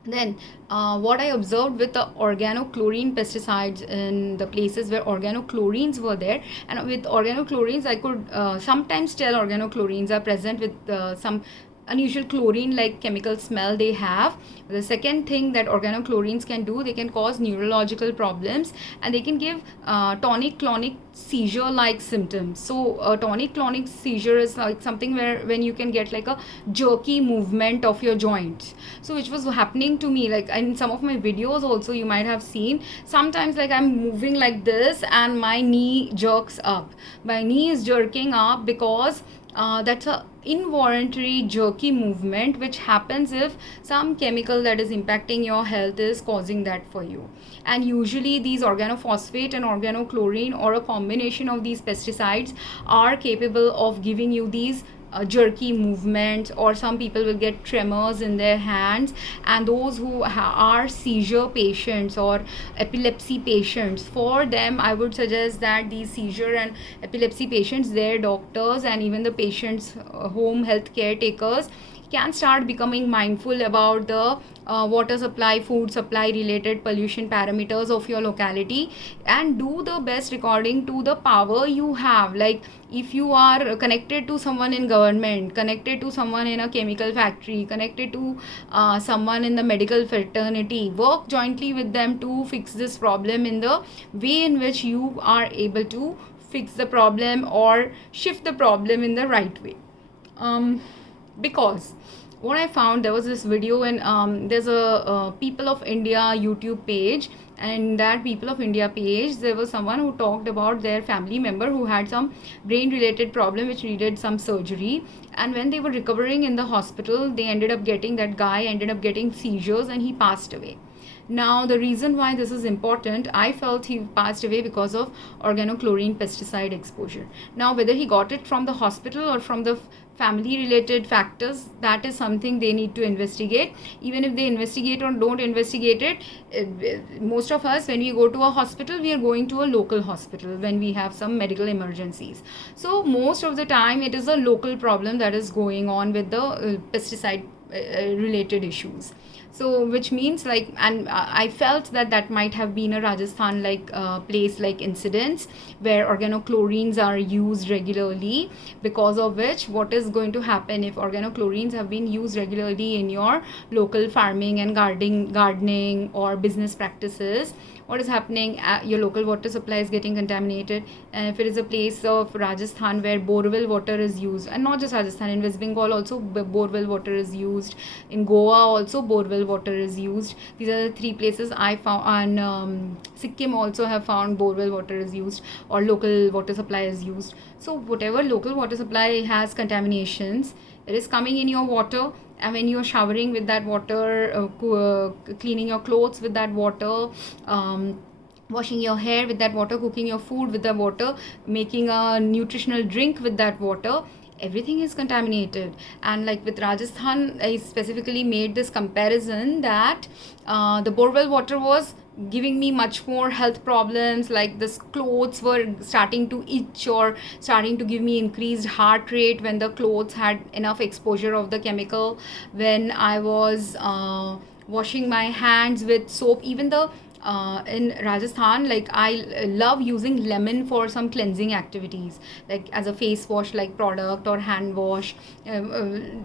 Then what I observed with the organochlorine pesticides in the places where organochlorines were there, and with organochlorines I could sometimes tell organochlorines are present with some unusual chlorine like chemical smell they have. The second thing that organochlorines can do, they can cause neurological problems, and they can give tonic-clonic seizure like symptoms. So tonic-clonic seizure is like something where when you can get like a jerky movement of your joints, so which was happening to me. Like in some of my videos also you might have seen, sometimes like I'm moving like this and my knee jerks up. My knee is jerking up because that's a involuntary jerky movement which happens if some chemical that is impacting your health is causing that for you. And usually these organophosphate and organochlorine, or a combination of these pesticides, are capable of giving you these jerky movements, or some people will get tremors in their hands. And those who are seizure patients or epilepsy patients, for them I would suggest that these seizure and epilepsy patients, their doctors and even the patients home health caretakers can start becoming mindful about the water supply, food supply related pollution parameters of your locality, and do the best according to the power you have. Like if you are connected to someone in government, connected to someone in a chemical factory, connected to someone in the medical fraternity, work jointly with them to fix this problem in the way in which you are able to fix the problem or shift the problem in the right way. Because what I found, there was this video, and there's a People of India YouTube page, and in that People of India page there was someone who talked about their family member who had some brain related problem which needed some surgery, and when they were recovering in the hospital, that guy ended up getting seizures and he passed away. Now the reason why this is important, I felt he passed away because of organochlorine pesticide exposure. Now whether he got it from the hospital or from the family related factors, that is something they need to investigate. Even if they investigate or don't investigate it, most of us, when we go to a hospital, we are going to a local hospital when we have some medical emergencies. So most of the time it is a local problem that is going on with the pesticide related issues. So which means like, and I felt that might have been a Rajasthan like place like incidents where organochlorines are used regularly, because of which what is going to happen if organochlorines have been used regularly in your local farming and gardening or business practices, what is happening? Your local water supply is getting contaminated. And if it is a place of Rajasthan where borewell water is used, and not just Rajasthan, in West Bengal also borewell water is used, in Goa also borewell water is used. These are the three places I found, and Sikkim also have found borewell water is used or local water supply is used. So whatever local water supply has contaminations, it is coming in your water. And when you're showering with that water, cleaning your clothes with that water, washing your hair with that water, cooking your food with that water, making a nutritional drink with that water, everything is contaminated. And like with Rajasthan, I specifically made this comparison that the borewell water was giving me much more health problems, like the clothes were starting to itch or starting to give me increased heart rate when the clothes had enough exposure of the chemical. When I was washing my hands with soap, even the in Rajasthan, like I love using lemon for some cleansing activities, like as a face wash like product or hand wash.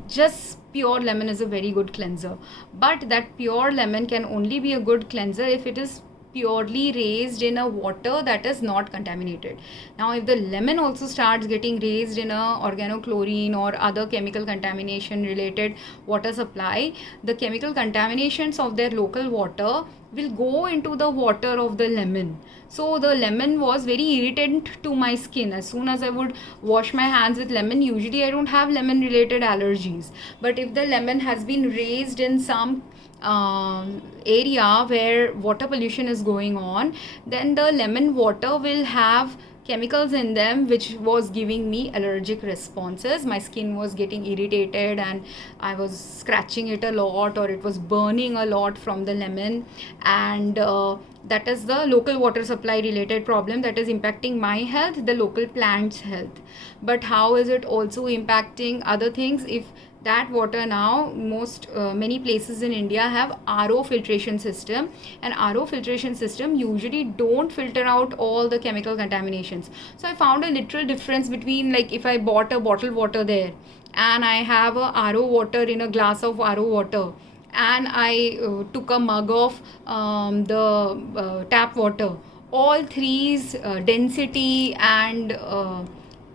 Just pure lemon is a very good cleanser, but that pure lemon can only be a good cleanser if it is purely raised in a water that is not contaminated. Now if the lemon also starts getting raised in a organochlorine or other chemical contamination related water supply, the chemical contaminations of their local water will go into the water of the lemon. So the lemon was very irritant to my skin. As soon as I would wash my hands with lemon, usually I don't have lemon related allergies, but if the lemon has been raised in some area where water pollution is going on, then the lemon water will have chemicals in them which was giving me allergic responses. My skin was getting irritated and I was scratching it a lot, or it was burning a lot from the lemon. And that is the local water supply related problem that is impacting my health, the local plant's health. But how is it also impacting other things? If that water now, many places in India have RO filtration system, and RO filtration system usually don't filter out all the chemical contaminations. So I found a literal difference between, like, if I bought a bottled water there and I have a RO water in a glass of RO water, and I took a mug of the tap water, all three's density and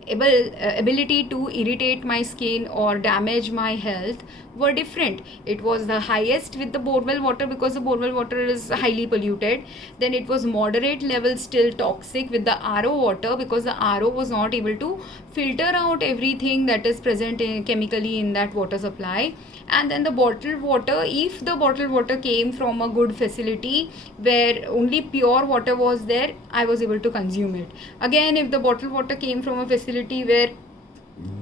ability to irritate my skin or damage my health were different. It was the highest with the borewell water because the borewell water is highly polluted. Then it was moderate level still toxic with the RO water because the RO was not able to filter out everything that is present chemically in that water supply. And then the bottled water, if the bottled water came from a good facility where only pure water was there, I was able to consume it. Again, if the bottled water came from a facility where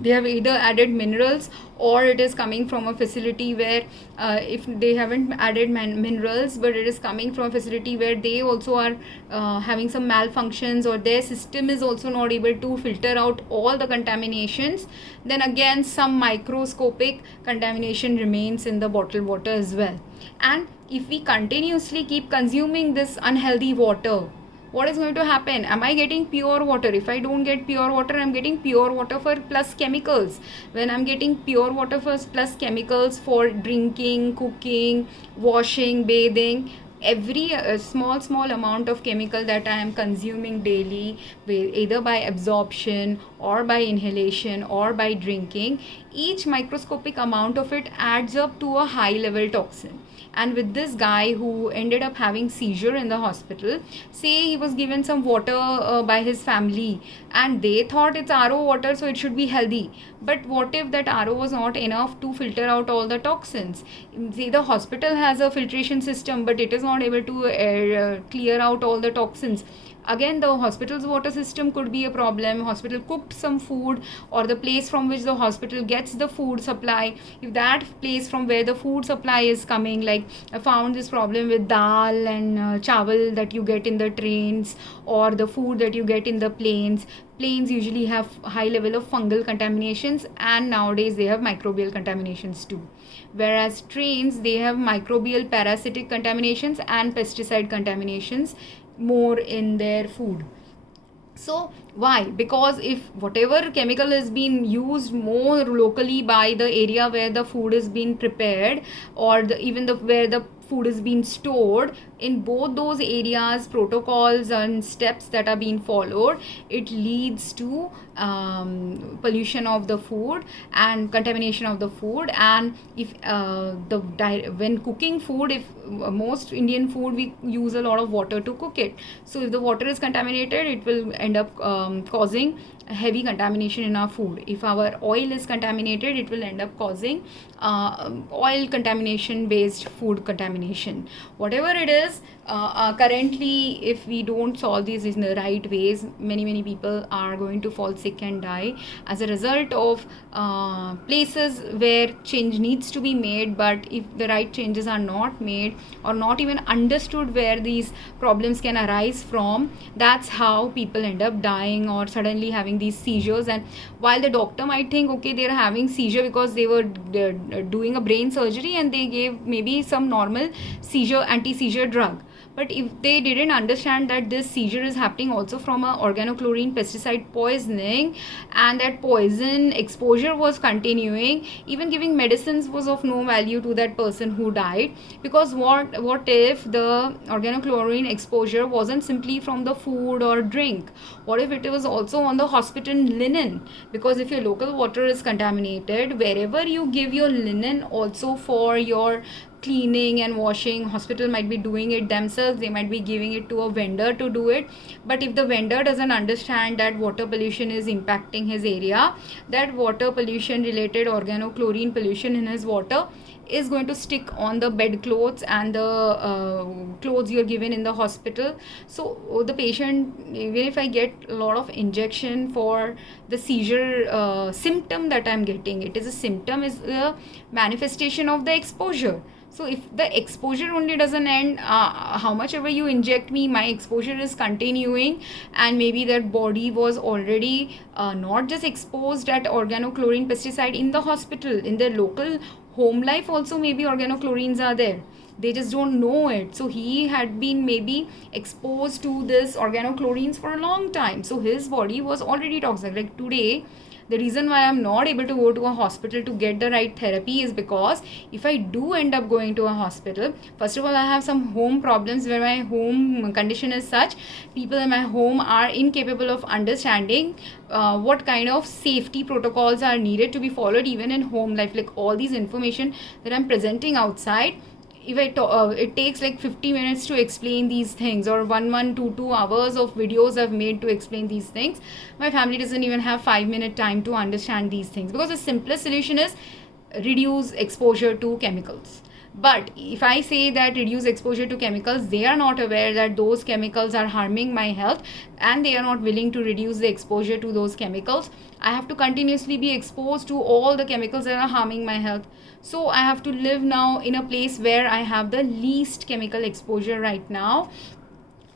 they have either added minerals, or it is coming from a facility where if they haven't added minerals, but it is coming from a facility where they also are having some malfunctions, or their system is also not able to filter out all the contaminations, then again some microscopic contamination remains in the bottled water as well. And if we continuously keep consuming this unhealthy water, what is going to happen? Am I getting pure water? If I don't get pure water, I'm getting pure water for plus chemicals. When I'm getting pure water for plus chemicals for drinking, cooking, washing, bathing, every small amount of chemical that I am consuming daily, either by absorption or by inhalation or by drinking, each microscopic amount of it adds up to a high level toxin. And with this guy who ended up having seizure in the hospital, say he was given some water by his family and they thought it's RO water, so it should be healthy. But what if that RO was not enough to filter out all the toxins? See, the hospital has a filtration system, but it is not able to clear out all the toxins. Again, the hospital's water system could be a problem. Hospital cooked some food, or the place from which the hospital gets the food supply, if that place from where the food supply is coming, like I found this problem with dal and chawal that you get in the trains, or the food that you get in the planes. Planes usually have high level of fungal contaminations, and nowadays they have microbial contaminations too. whereas trains, they have microbial parasitic contaminations and pesticide contaminations more in their food. So why? Because if whatever chemical is being used more locally by the area where the food is being prepared, or even where the food is being stored, in both those areas protocols and steps that are being followed, it leads to pollution of the food and contamination of the food. And if when cooking food, if most Indian food, we use a lot of water to cook it, so if the water is contaminated, it will end up causing heavy contamination in our food. If our oil is contaminated, it will end up causing oil contamination based food contamination. Whatever it is, currently if we don't solve these in the right ways, many people are going to fall sick and die as a result of places where change needs to be made, but if the right changes are not made or not even understood where these problems can arise from, that's how people end up dying or suddenly having these seizures. And while the doctor might think, okay, they're having seizure because they were doing a brain surgery and they gave maybe some normal anti-seizure drug, but if they didn't understand that this seizure is happening also from a organochlorine pesticide poisoning, and that poison exposure was continuing, even giving medicines was of no value to that person who died. Because what if the organochlorine exposure wasn't simply from the food or drink? What if it was also on the hospital linen? Because if your local water is contaminated, wherever you give your linen also for your cleaning and washing, hospital might be doing it themselves, they might be giving it to a vendor to do it. But if the vendor doesn't understand that water pollution is impacting his area, that water pollution related organochlorine pollution in his water is going to stick on the bedclothes and the clothes you're given in the hospital. So the patient, even if I get a lot of injection for the seizure symptom that I'm getting, it is a symptom, is a manifestation of the exposure. So if the exposure only doesn't end, how much ever you inject me, my exposure is continuing, and maybe that body was already not just exposed at organochlorine pesticide in the hospital, in their local home life also maybe organochlorines are there, they just don't know it. So he had been maybe exposed to this organochlorines for a long time, so his body was already toxic. Like today, the reason why I'm not able to go to a hospital to get the right therapy is because if I do end up going to a hospital, first of all, I have some home problems where my home condition is such, people in my home are incapable of understanding what kind of safety protocols are needed to be followed even in home life. Like all these information that I'm presenting outside, if it takes like 50 minutes to explain these things, or 2 hours of videos I've made to explain these things, my family doesn't even have 5-minute time to understand these things, because the simplest solution is reduce exposure to chemicals. But if I say that reduce exposure to chemicals, they are not aware that those chemicals are harming my health, and they are not willing to reduce the exposure to those chemicals. I have to continuously be exposed to all the chemicals that are harming my health. So I have to live now in a place where I have the least chemical exposure right now,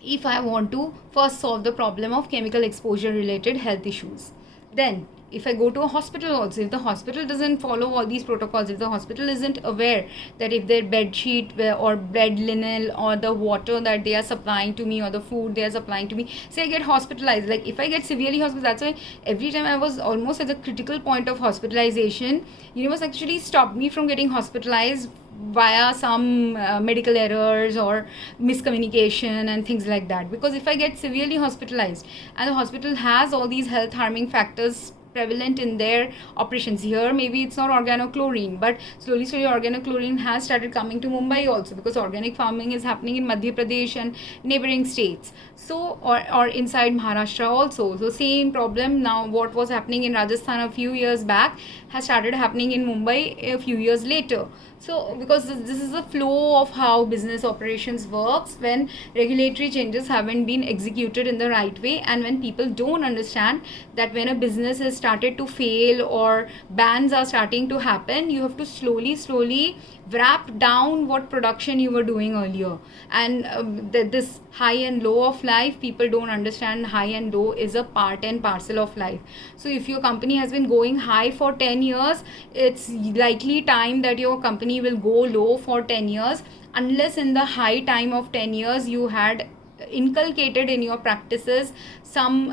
if I want to first solve the problem of chemical exposure related health issues. Then if I go to a hospital also, if the hospital doesn't follow all these protocols, if the hospital isn't aware that if their bed sheet or bed linen or the water that they are supplying to me or the food they are supplying to me, say I get hospitalized, like if I get severely hospitalized, that's why every time I was almost at the critical point of hospitalization, universe actually stopped me from getting hospitalized via some medical errors or miscommunication and things like that. Because if I get severely hospitalized and the hospital has all these health harming factors prevalent in their operations, here maybe it's not organochlorine, but slowly organochlorine has started coming to Mumbai also, because organic farming is happening in Madhya Pradesh and neighboring states, so or inside Maharashtra also. So same problem now, what was happening in Rajasthan a few years back has started happening in Mumbai a few years later. So because this is the flow of how business operations works, when regulatory changes haven't been executed in the right way, and when people don't understand that when a business has started to fail or bans are starting to happen, you have to slowly wrap down what production you were doing earlier. And this high and low of life, people don't understand high and low is a part and parcel of life. So if your company has been going high for 10 years, it's likely time that your company will go low for 10 years, unless in the high time of 10 years you had inculcated in your practices some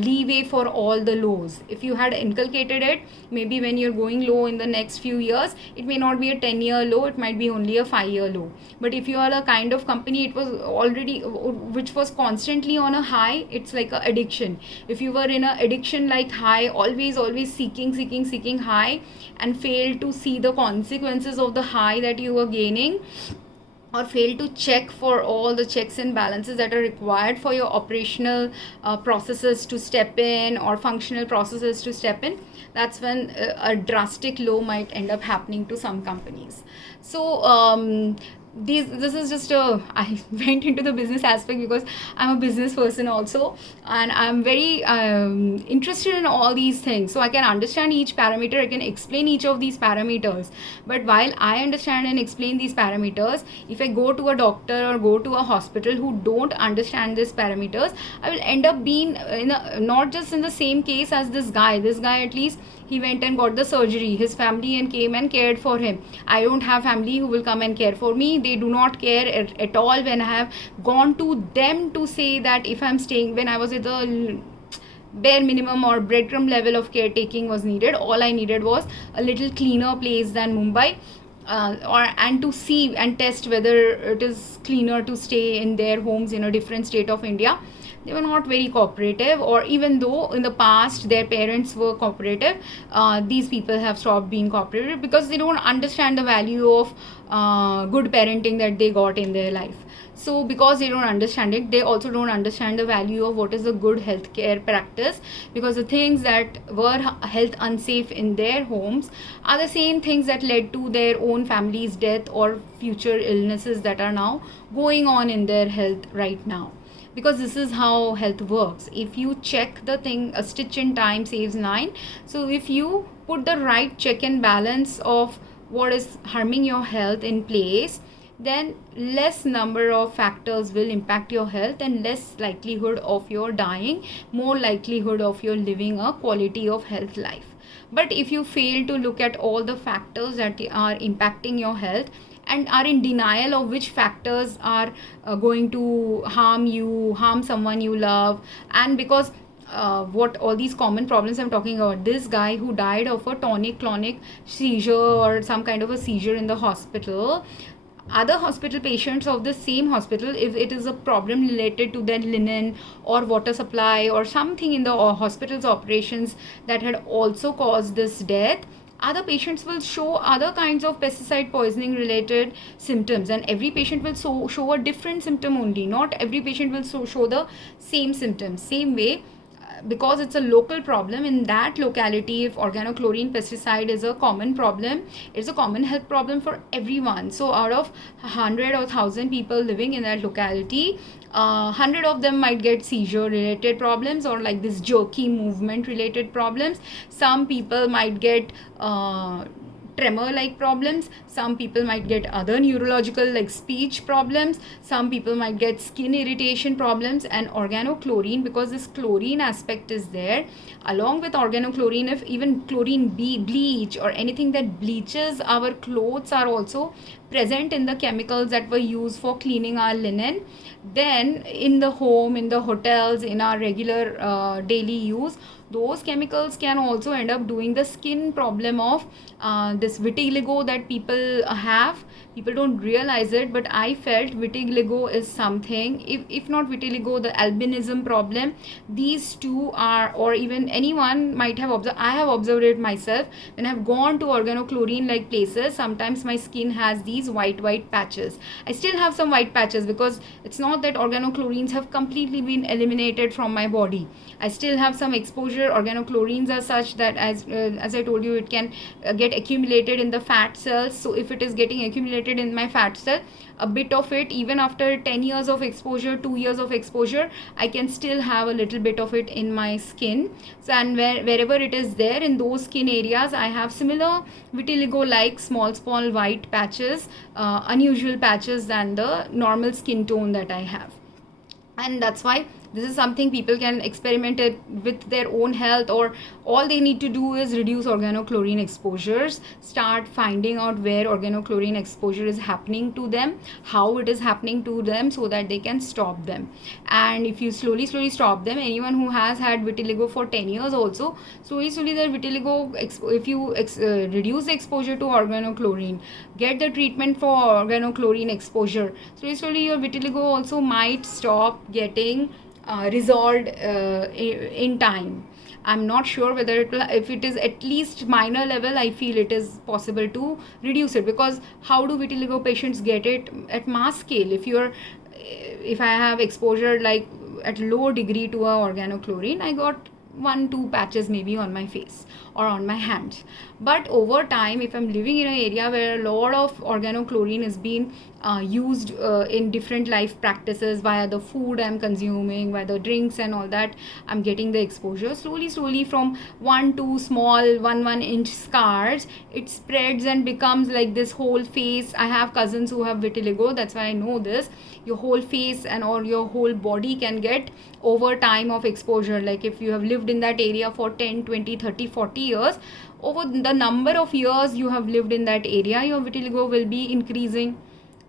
leeway for all the lows. If you had inculcated it, maybe when you're going low in the next few years, it may not be a 10-year low, it might be only a 5-year low. But if you are a kind of company it was already which was constantly on a high, it's like a addiction. If you were in a addiction like high, always seeking high, and failed to see the consequences of the high that you were gaining, or fail to check for all the checks and balances that are required for your operational processes to step in, or functional processes to step in, that's when a drastic low might end up happening to some companies. So this is just I went into the business aspect because I'm a business person also, and I'm very interested in all these things, so I can understand each parameter, I can explain each of these parameters. But while I understand and explain these parameters, if I go to a doctor or go to a hospital who don't understand these parameters, I will end up being not just in the same case as this guy. At least he went and got the surgery, his family and came and cared for him. I don't have family who will come and care for me. They do not care at all when I have gone to them to say that if I'm staying, when I was at the bare minimum or breadcrumb level of caretaking was needed, all I needed was a little cleaner place than Mumbai, and to see and test whether it is cleaner to stay in their homes in a different state of India. They were not very cooperative, or even though in the past their parents were cooperative, these people have stopped being cooperative because they don't understand the value of good parenting that they got in their life. So because they don't understand it, they also don't understand the value of what is a good healthcare practice, because the things that were health unsafe in their homes are the same things that led to their own family's death or future illnesses that are now going on in their health right now. Because this is how health works. If you check the thing, a stitch in time saves 9. So if you put the right check and balance of what is harming your health in place, then less number of factors will impact your health, and less likelihood of your dying, more likelihood of your living a quality of health life. But if you fail to look at all the factors that are impacting your health, and are in denial of which factors are going to harm you, harm someone you love, and because what all these common problems I'm talking about, this guy who died of a tonic-clonic seizure or some kind of a seizure in the hospital, other hospital patients of the same hospital, if it is a problem related to their linen or water supply or something in the hospital's operations that had also caused this death, other patients will show other kinds of pesticide poisoning related symptoms, and every patient will show a different symptom only. Not every patient will show the same symptoms. Same way, because it's a local problem in that locality, if organochlorine pesticide is a common problem, it's a common health problem for everyone. So out of 100 or 1000 people living in that locality, 100 of them might get seizure related problems, or like this jerky movement related problems. Some people might get tremor like problems, some people might get other neurological like speech problems, some people might get skin irritation problems. And organochlorine, because this chlorine aspect is there, along with organochlorine, if even chlorine bleach or anything that bleaches our clothes are also present in the chemicals that were used for cleaning our linen, then in the home, in the hotels, in our regular daily use, those chemicals can also end up doing the skin problem of this vitiligo that people have. People don't realize it, but I felt vitiligo is something, if not vitiligo, the albinism problem, these two are, or even anyone might have observed, I have observed it myself, when I have gone to organochlorine like places, sometimes my skin has these white patches. I still have some white patches because it's not that organochlorines have completely been eliminated from my body. I still have some exposure. Organochlorines are such that, as I told you, it can get accumulated in the fat cells. So if it is getting accumulated in my fat cell, a bit of it. Even after 10 years of exposure, 2 years of exposure, I can still have a little bit of it in my skin. So, and wherever it is there in those skin areas, I have similar vitiligo like small white patches, unusual patches than the normal skin tone that I have. And that's why this is something people can experiment it with their own health, or all they need to do is reduce organochlorine exposures, start finding out where organochlorine exposure is happening to them, how it is happening to them, so that they can stop them. And if you slowly stop them, anyone who has had vitiligo for 10 years also, slowly their vitiligo, if you reduce the exposure to organochlorine, get the treatment for organochlorine exposure, slowly your vitiligo also might stop getting resolved in time. I'm not sure whether if it is at least minor level, I feel it is possible to reduce it, because how do vitiligo patients get it at mass scale? If I have exposure like at low degree to a organochlorine, I got 1-2 patches maybe on my face or on my hands. But over time, if I'm living in an area where a lot of organochlorine is being used in different life practices, via the food I'm consuming, via the drinks and all that, I'm getting the exposure slowly from 1 small 1-inch scars, it spreads and becomes like this whole face. I have cousins who have vitiligo, that's why I know this. Your whole face and or your whole body can get over time of exposure. Like if you have lived in that area for 10, 20, 30, 40 years, over the number of years you have lived in that area, your vitiligo will be increasing,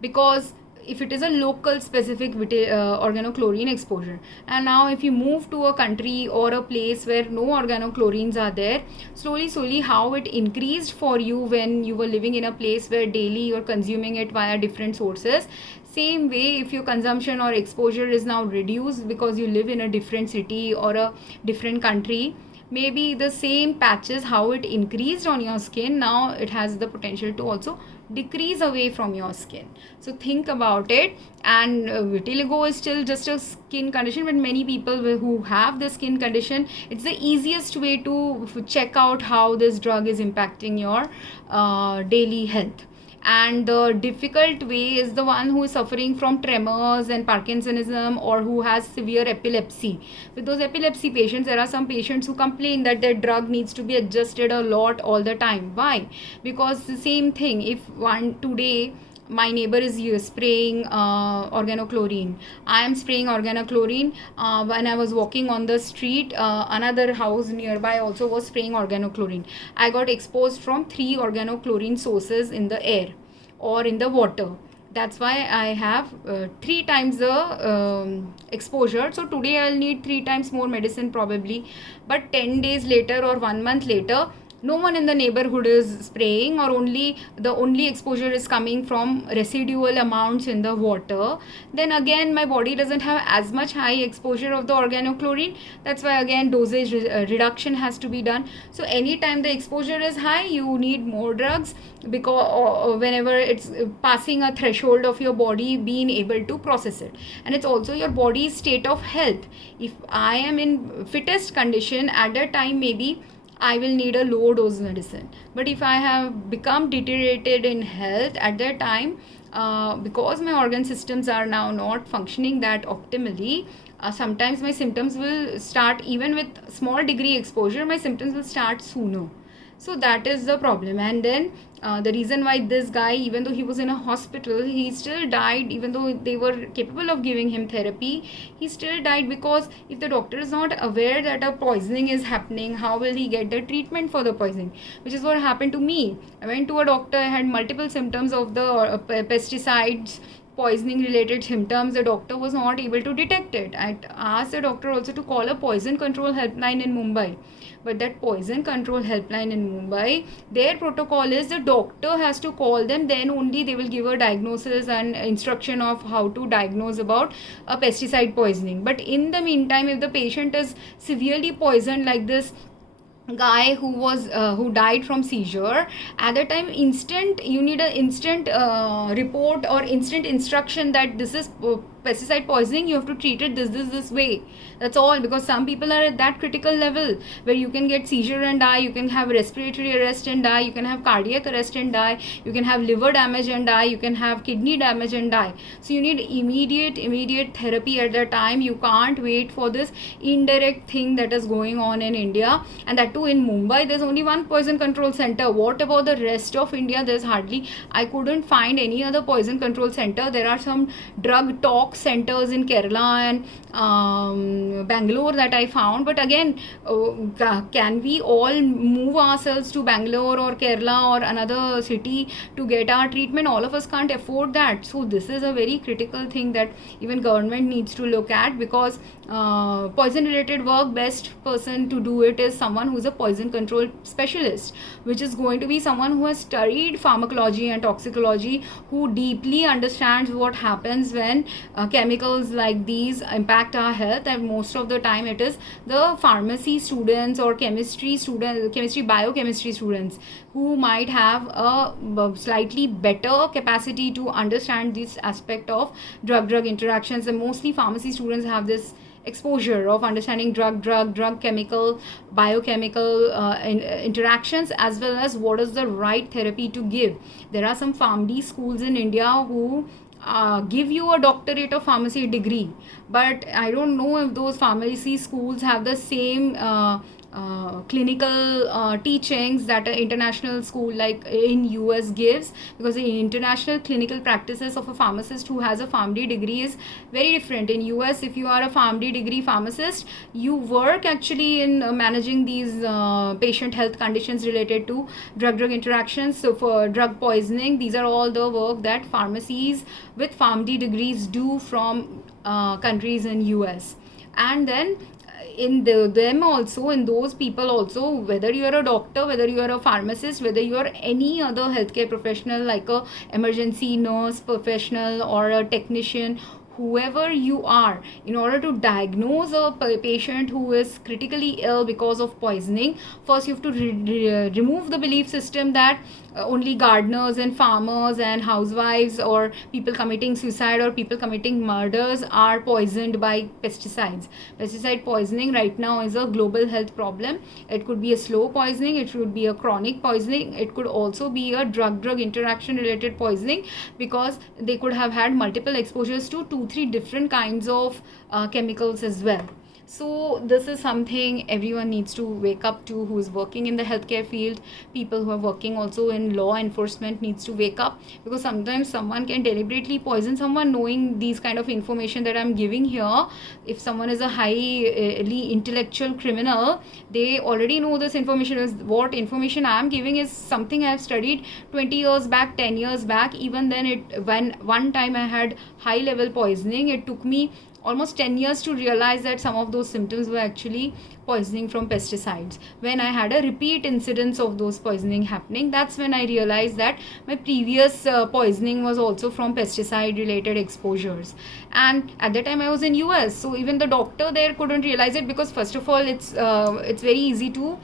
because if it is a local specific organochlorine exposure. And now if you move to a country or a place where no organochlorines are there, slowly how it increased for you when you were living in a place where daily you're consuming it via different sources, same way if your consumption or exposure is now reduced because you live in a different city or a different country, maybe the same patches, how it increased on your skin, now it has the potential to also decrease away from your skin. So think about it. And vitiligo is still just a skin condition, but many people who have the skin condition, it's the easiest way to check out how this drug is impacting your daily health. And the difficult way is the one who is suffering from tremors and Parkinsonism, or who has severe epilepsy. With those epilepsy patients, there are some patients who complain that their drug needs to be adjusted a lot all the time. Why? Because the same thing, if today my neighbor is spraying organochlorine, I am spraying organochlorine, when I was walking on the street, another house nearby also was spraying organochlorine. I got exposed from 3 organochlorine sources in the air or in the water. That's why I have 3 times the exposure. So today I'll need 3 times more medicine probably, but 10 days later or 1 month later, no one in the neighborhood is spraying, or the only exposure is coming from residual amounts in the water. Then again my body doesn't have as much high exposure of the organochlorine. That's why again dosage reduction has to be done. So anytime the exposure is high, you need more drugs, because whenever it's passing a threshold of your body being able to process it. And it's also your body's state of health. If I am in fittest condition, at that time maybe I will need a low dose medicine. But if I have become deteriorated in health at that time, because my organ systems are now not functioning that optimally, sometimes my symptoms will start, even with small degree exposure, my symptoms will start sooner. So that is the problem. And then the reason why this guy, even though he was in a hospital, he still died. Even though they were capable of giving him therapy, he still died, because if the doctor is not aware that a poisoning is happening, how will he get the treatment for the poisoning? Which is what happened to me. I went to a doctor, I had multiple symptoms of the pesticides, poisoning related symptoms. The doctor was not able to detect it. I asked the doctor also to call a poison control helpline in Mumbai. But that poison control helpline in Mumbai, their protocol is the doctor has to call them, then only they will give a diagnosis and instruction of how to diagnose about a pesticide poisoning. But in the meantime, if the patient is severely poisoned like this, guy who died from seizure. At the time, instant, you need an instant report or instant instruction that this is pesticide poisoning, you have to treat it this way. That's all, because some people are at that critical level where you can get seizure and die, you can have respiratory arrest and die, you can have cardiac arrest and die, you can have liver damage and die, you can have kidney damage and die. So you need immediate therapy at that time. You can't wait for this indirect thing that is going on in India. And that too, in Mumbai there's only one poison control center. What about the rest of India? There's hardly, I couldn't find any other poison control center. There are some drug talk centers in Kerala and Bangalore that I found, but again, can we all move ourselves to Bangalore or Kerala or another city to get our treatment? All of us can't afford that. So this is a very critical thing that even government needs to look at, because poison related work, best person to do it is someone who's a poison control specialist, which is going to be someone who has studied pharmacology and toxicology, who deeply understands what happens when chemicals like these impact our health. And most of the time it is the pharmacy students or biochemistry students who might have a slightly better capacity to understand this aspect of drug interactions. And mostly pharmacy students have this exposure of understanding drug chemical, biochemical interactions, as well as what is the right therapy to give. There are some PharmD schools in India who give you a doctorate of pharmacy degree, but I don't know if those pharmacy schools have the same clinical teachings that an international school like in US gives, because the international clinical practices of a pharmacist who has a PharmD degree is very different. In US, if you are a PharmD degree pharmacist, you work actually in managing these patient health conditions related to drug interactions. So for drug poisoning, these are all the work that pharmacies with PharmD degrees do from countries in US. And then in those people also, whether you are a doctor, whether you are a pharmacist, whether you are any other healthcare professional like a emergency nurse professional or a technician, whoever you are, in order to diagnose a patient who is critically ill because of poisoning, first you have to remove the belief system that only gardeners and farmers and housewives or people committing suicide or people committing murders are poisoned by pesticides. Pesticide poisoning right now is a global health problem. It could be a slow poisoning, it could be a chronic poisoning, it could also be a drug interaction related poisoning, because they could have had multiple exposures to 2-3 different kinds of chemicals as well. So this is something everyone needs to wake up to, who is working in the healthcare field. People who are working also in law enforcement needs to wake up, because sometimes someone can deliberately poison someone knowing these kind of information that I'm giving here. If someone is a highly intellectual criminal, they already know this information. Is what information I am giving is something I have studied 20 years back, 10 years back. Even then, when one time I had high level poisoning, it took me almost 10 years to realize that some of those symptoms were actually poisoning from pesticides. When I had a repeat incidence of those poisoning happening, that's when I realized that my previous poisoning was also from pesticide related exposures. And at that time I was in US, so even the doctor there couldn't realize it, because first of all it's very easy to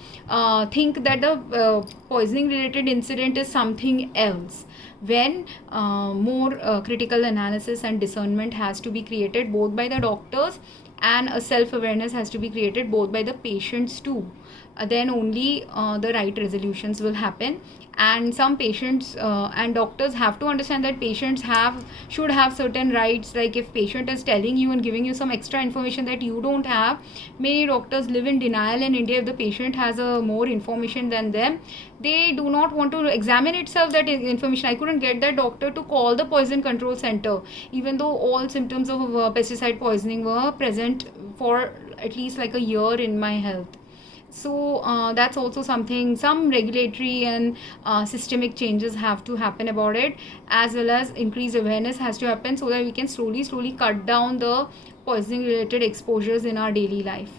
think that the poisoning related incident is something else, when more critical analysis and discernment has to be created both by the doctors, and a self-awareness has to be created both by the patients too. Then only the right resolutions will happen. And some patients and doctors have to understand that patients should have certain rights. Like if patient is telling you and giving you some extra information that you don't have, many doctors live in denial in India. If the patient has more information than them, they do not want to examine itself that information. I couldn't get that doctor to call the poison control center, even though all symptoms of pesticide poisoning were present for at least like a year in my health. So that's also something, some regulatory and systemic changes have to happen about it, as well as increased awareness has to happen, so that we can slowly cut down the poisoning related exposures in our daily life.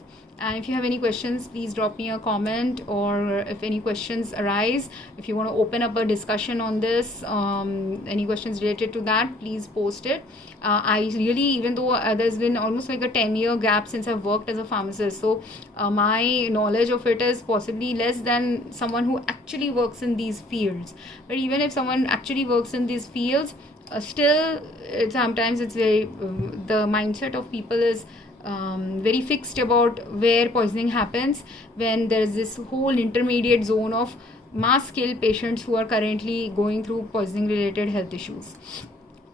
And if you have any questions, please drop me a comment, or if any questions arise, if you want to open up a discussion on this, any questions related to that, please post it. I really, even though there's been almost like a 10-year gap since I've worked as a pharmacist, so my knowledge of it is possibly less than someone who actually works in these fields. But even if someone actually works in these fields, still sometimes it's very the mindset of people is very fixed about where poisoning happens, when there is this whole intermediate zone of mass scale patients who are currently going through poisoning related health issues,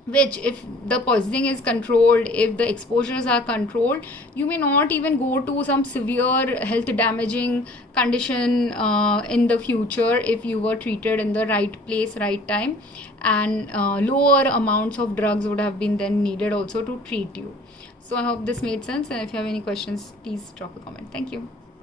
which, if the poisoning is controlled, if the exposures are controlled, you may not even go to some severe health damaging condition in the future if you were treated in the right place, right time, and lower amounts of drugs would have been then needed also to treat you. So I hope this made sense, and if you have any questions, please drop a comment. Thank you.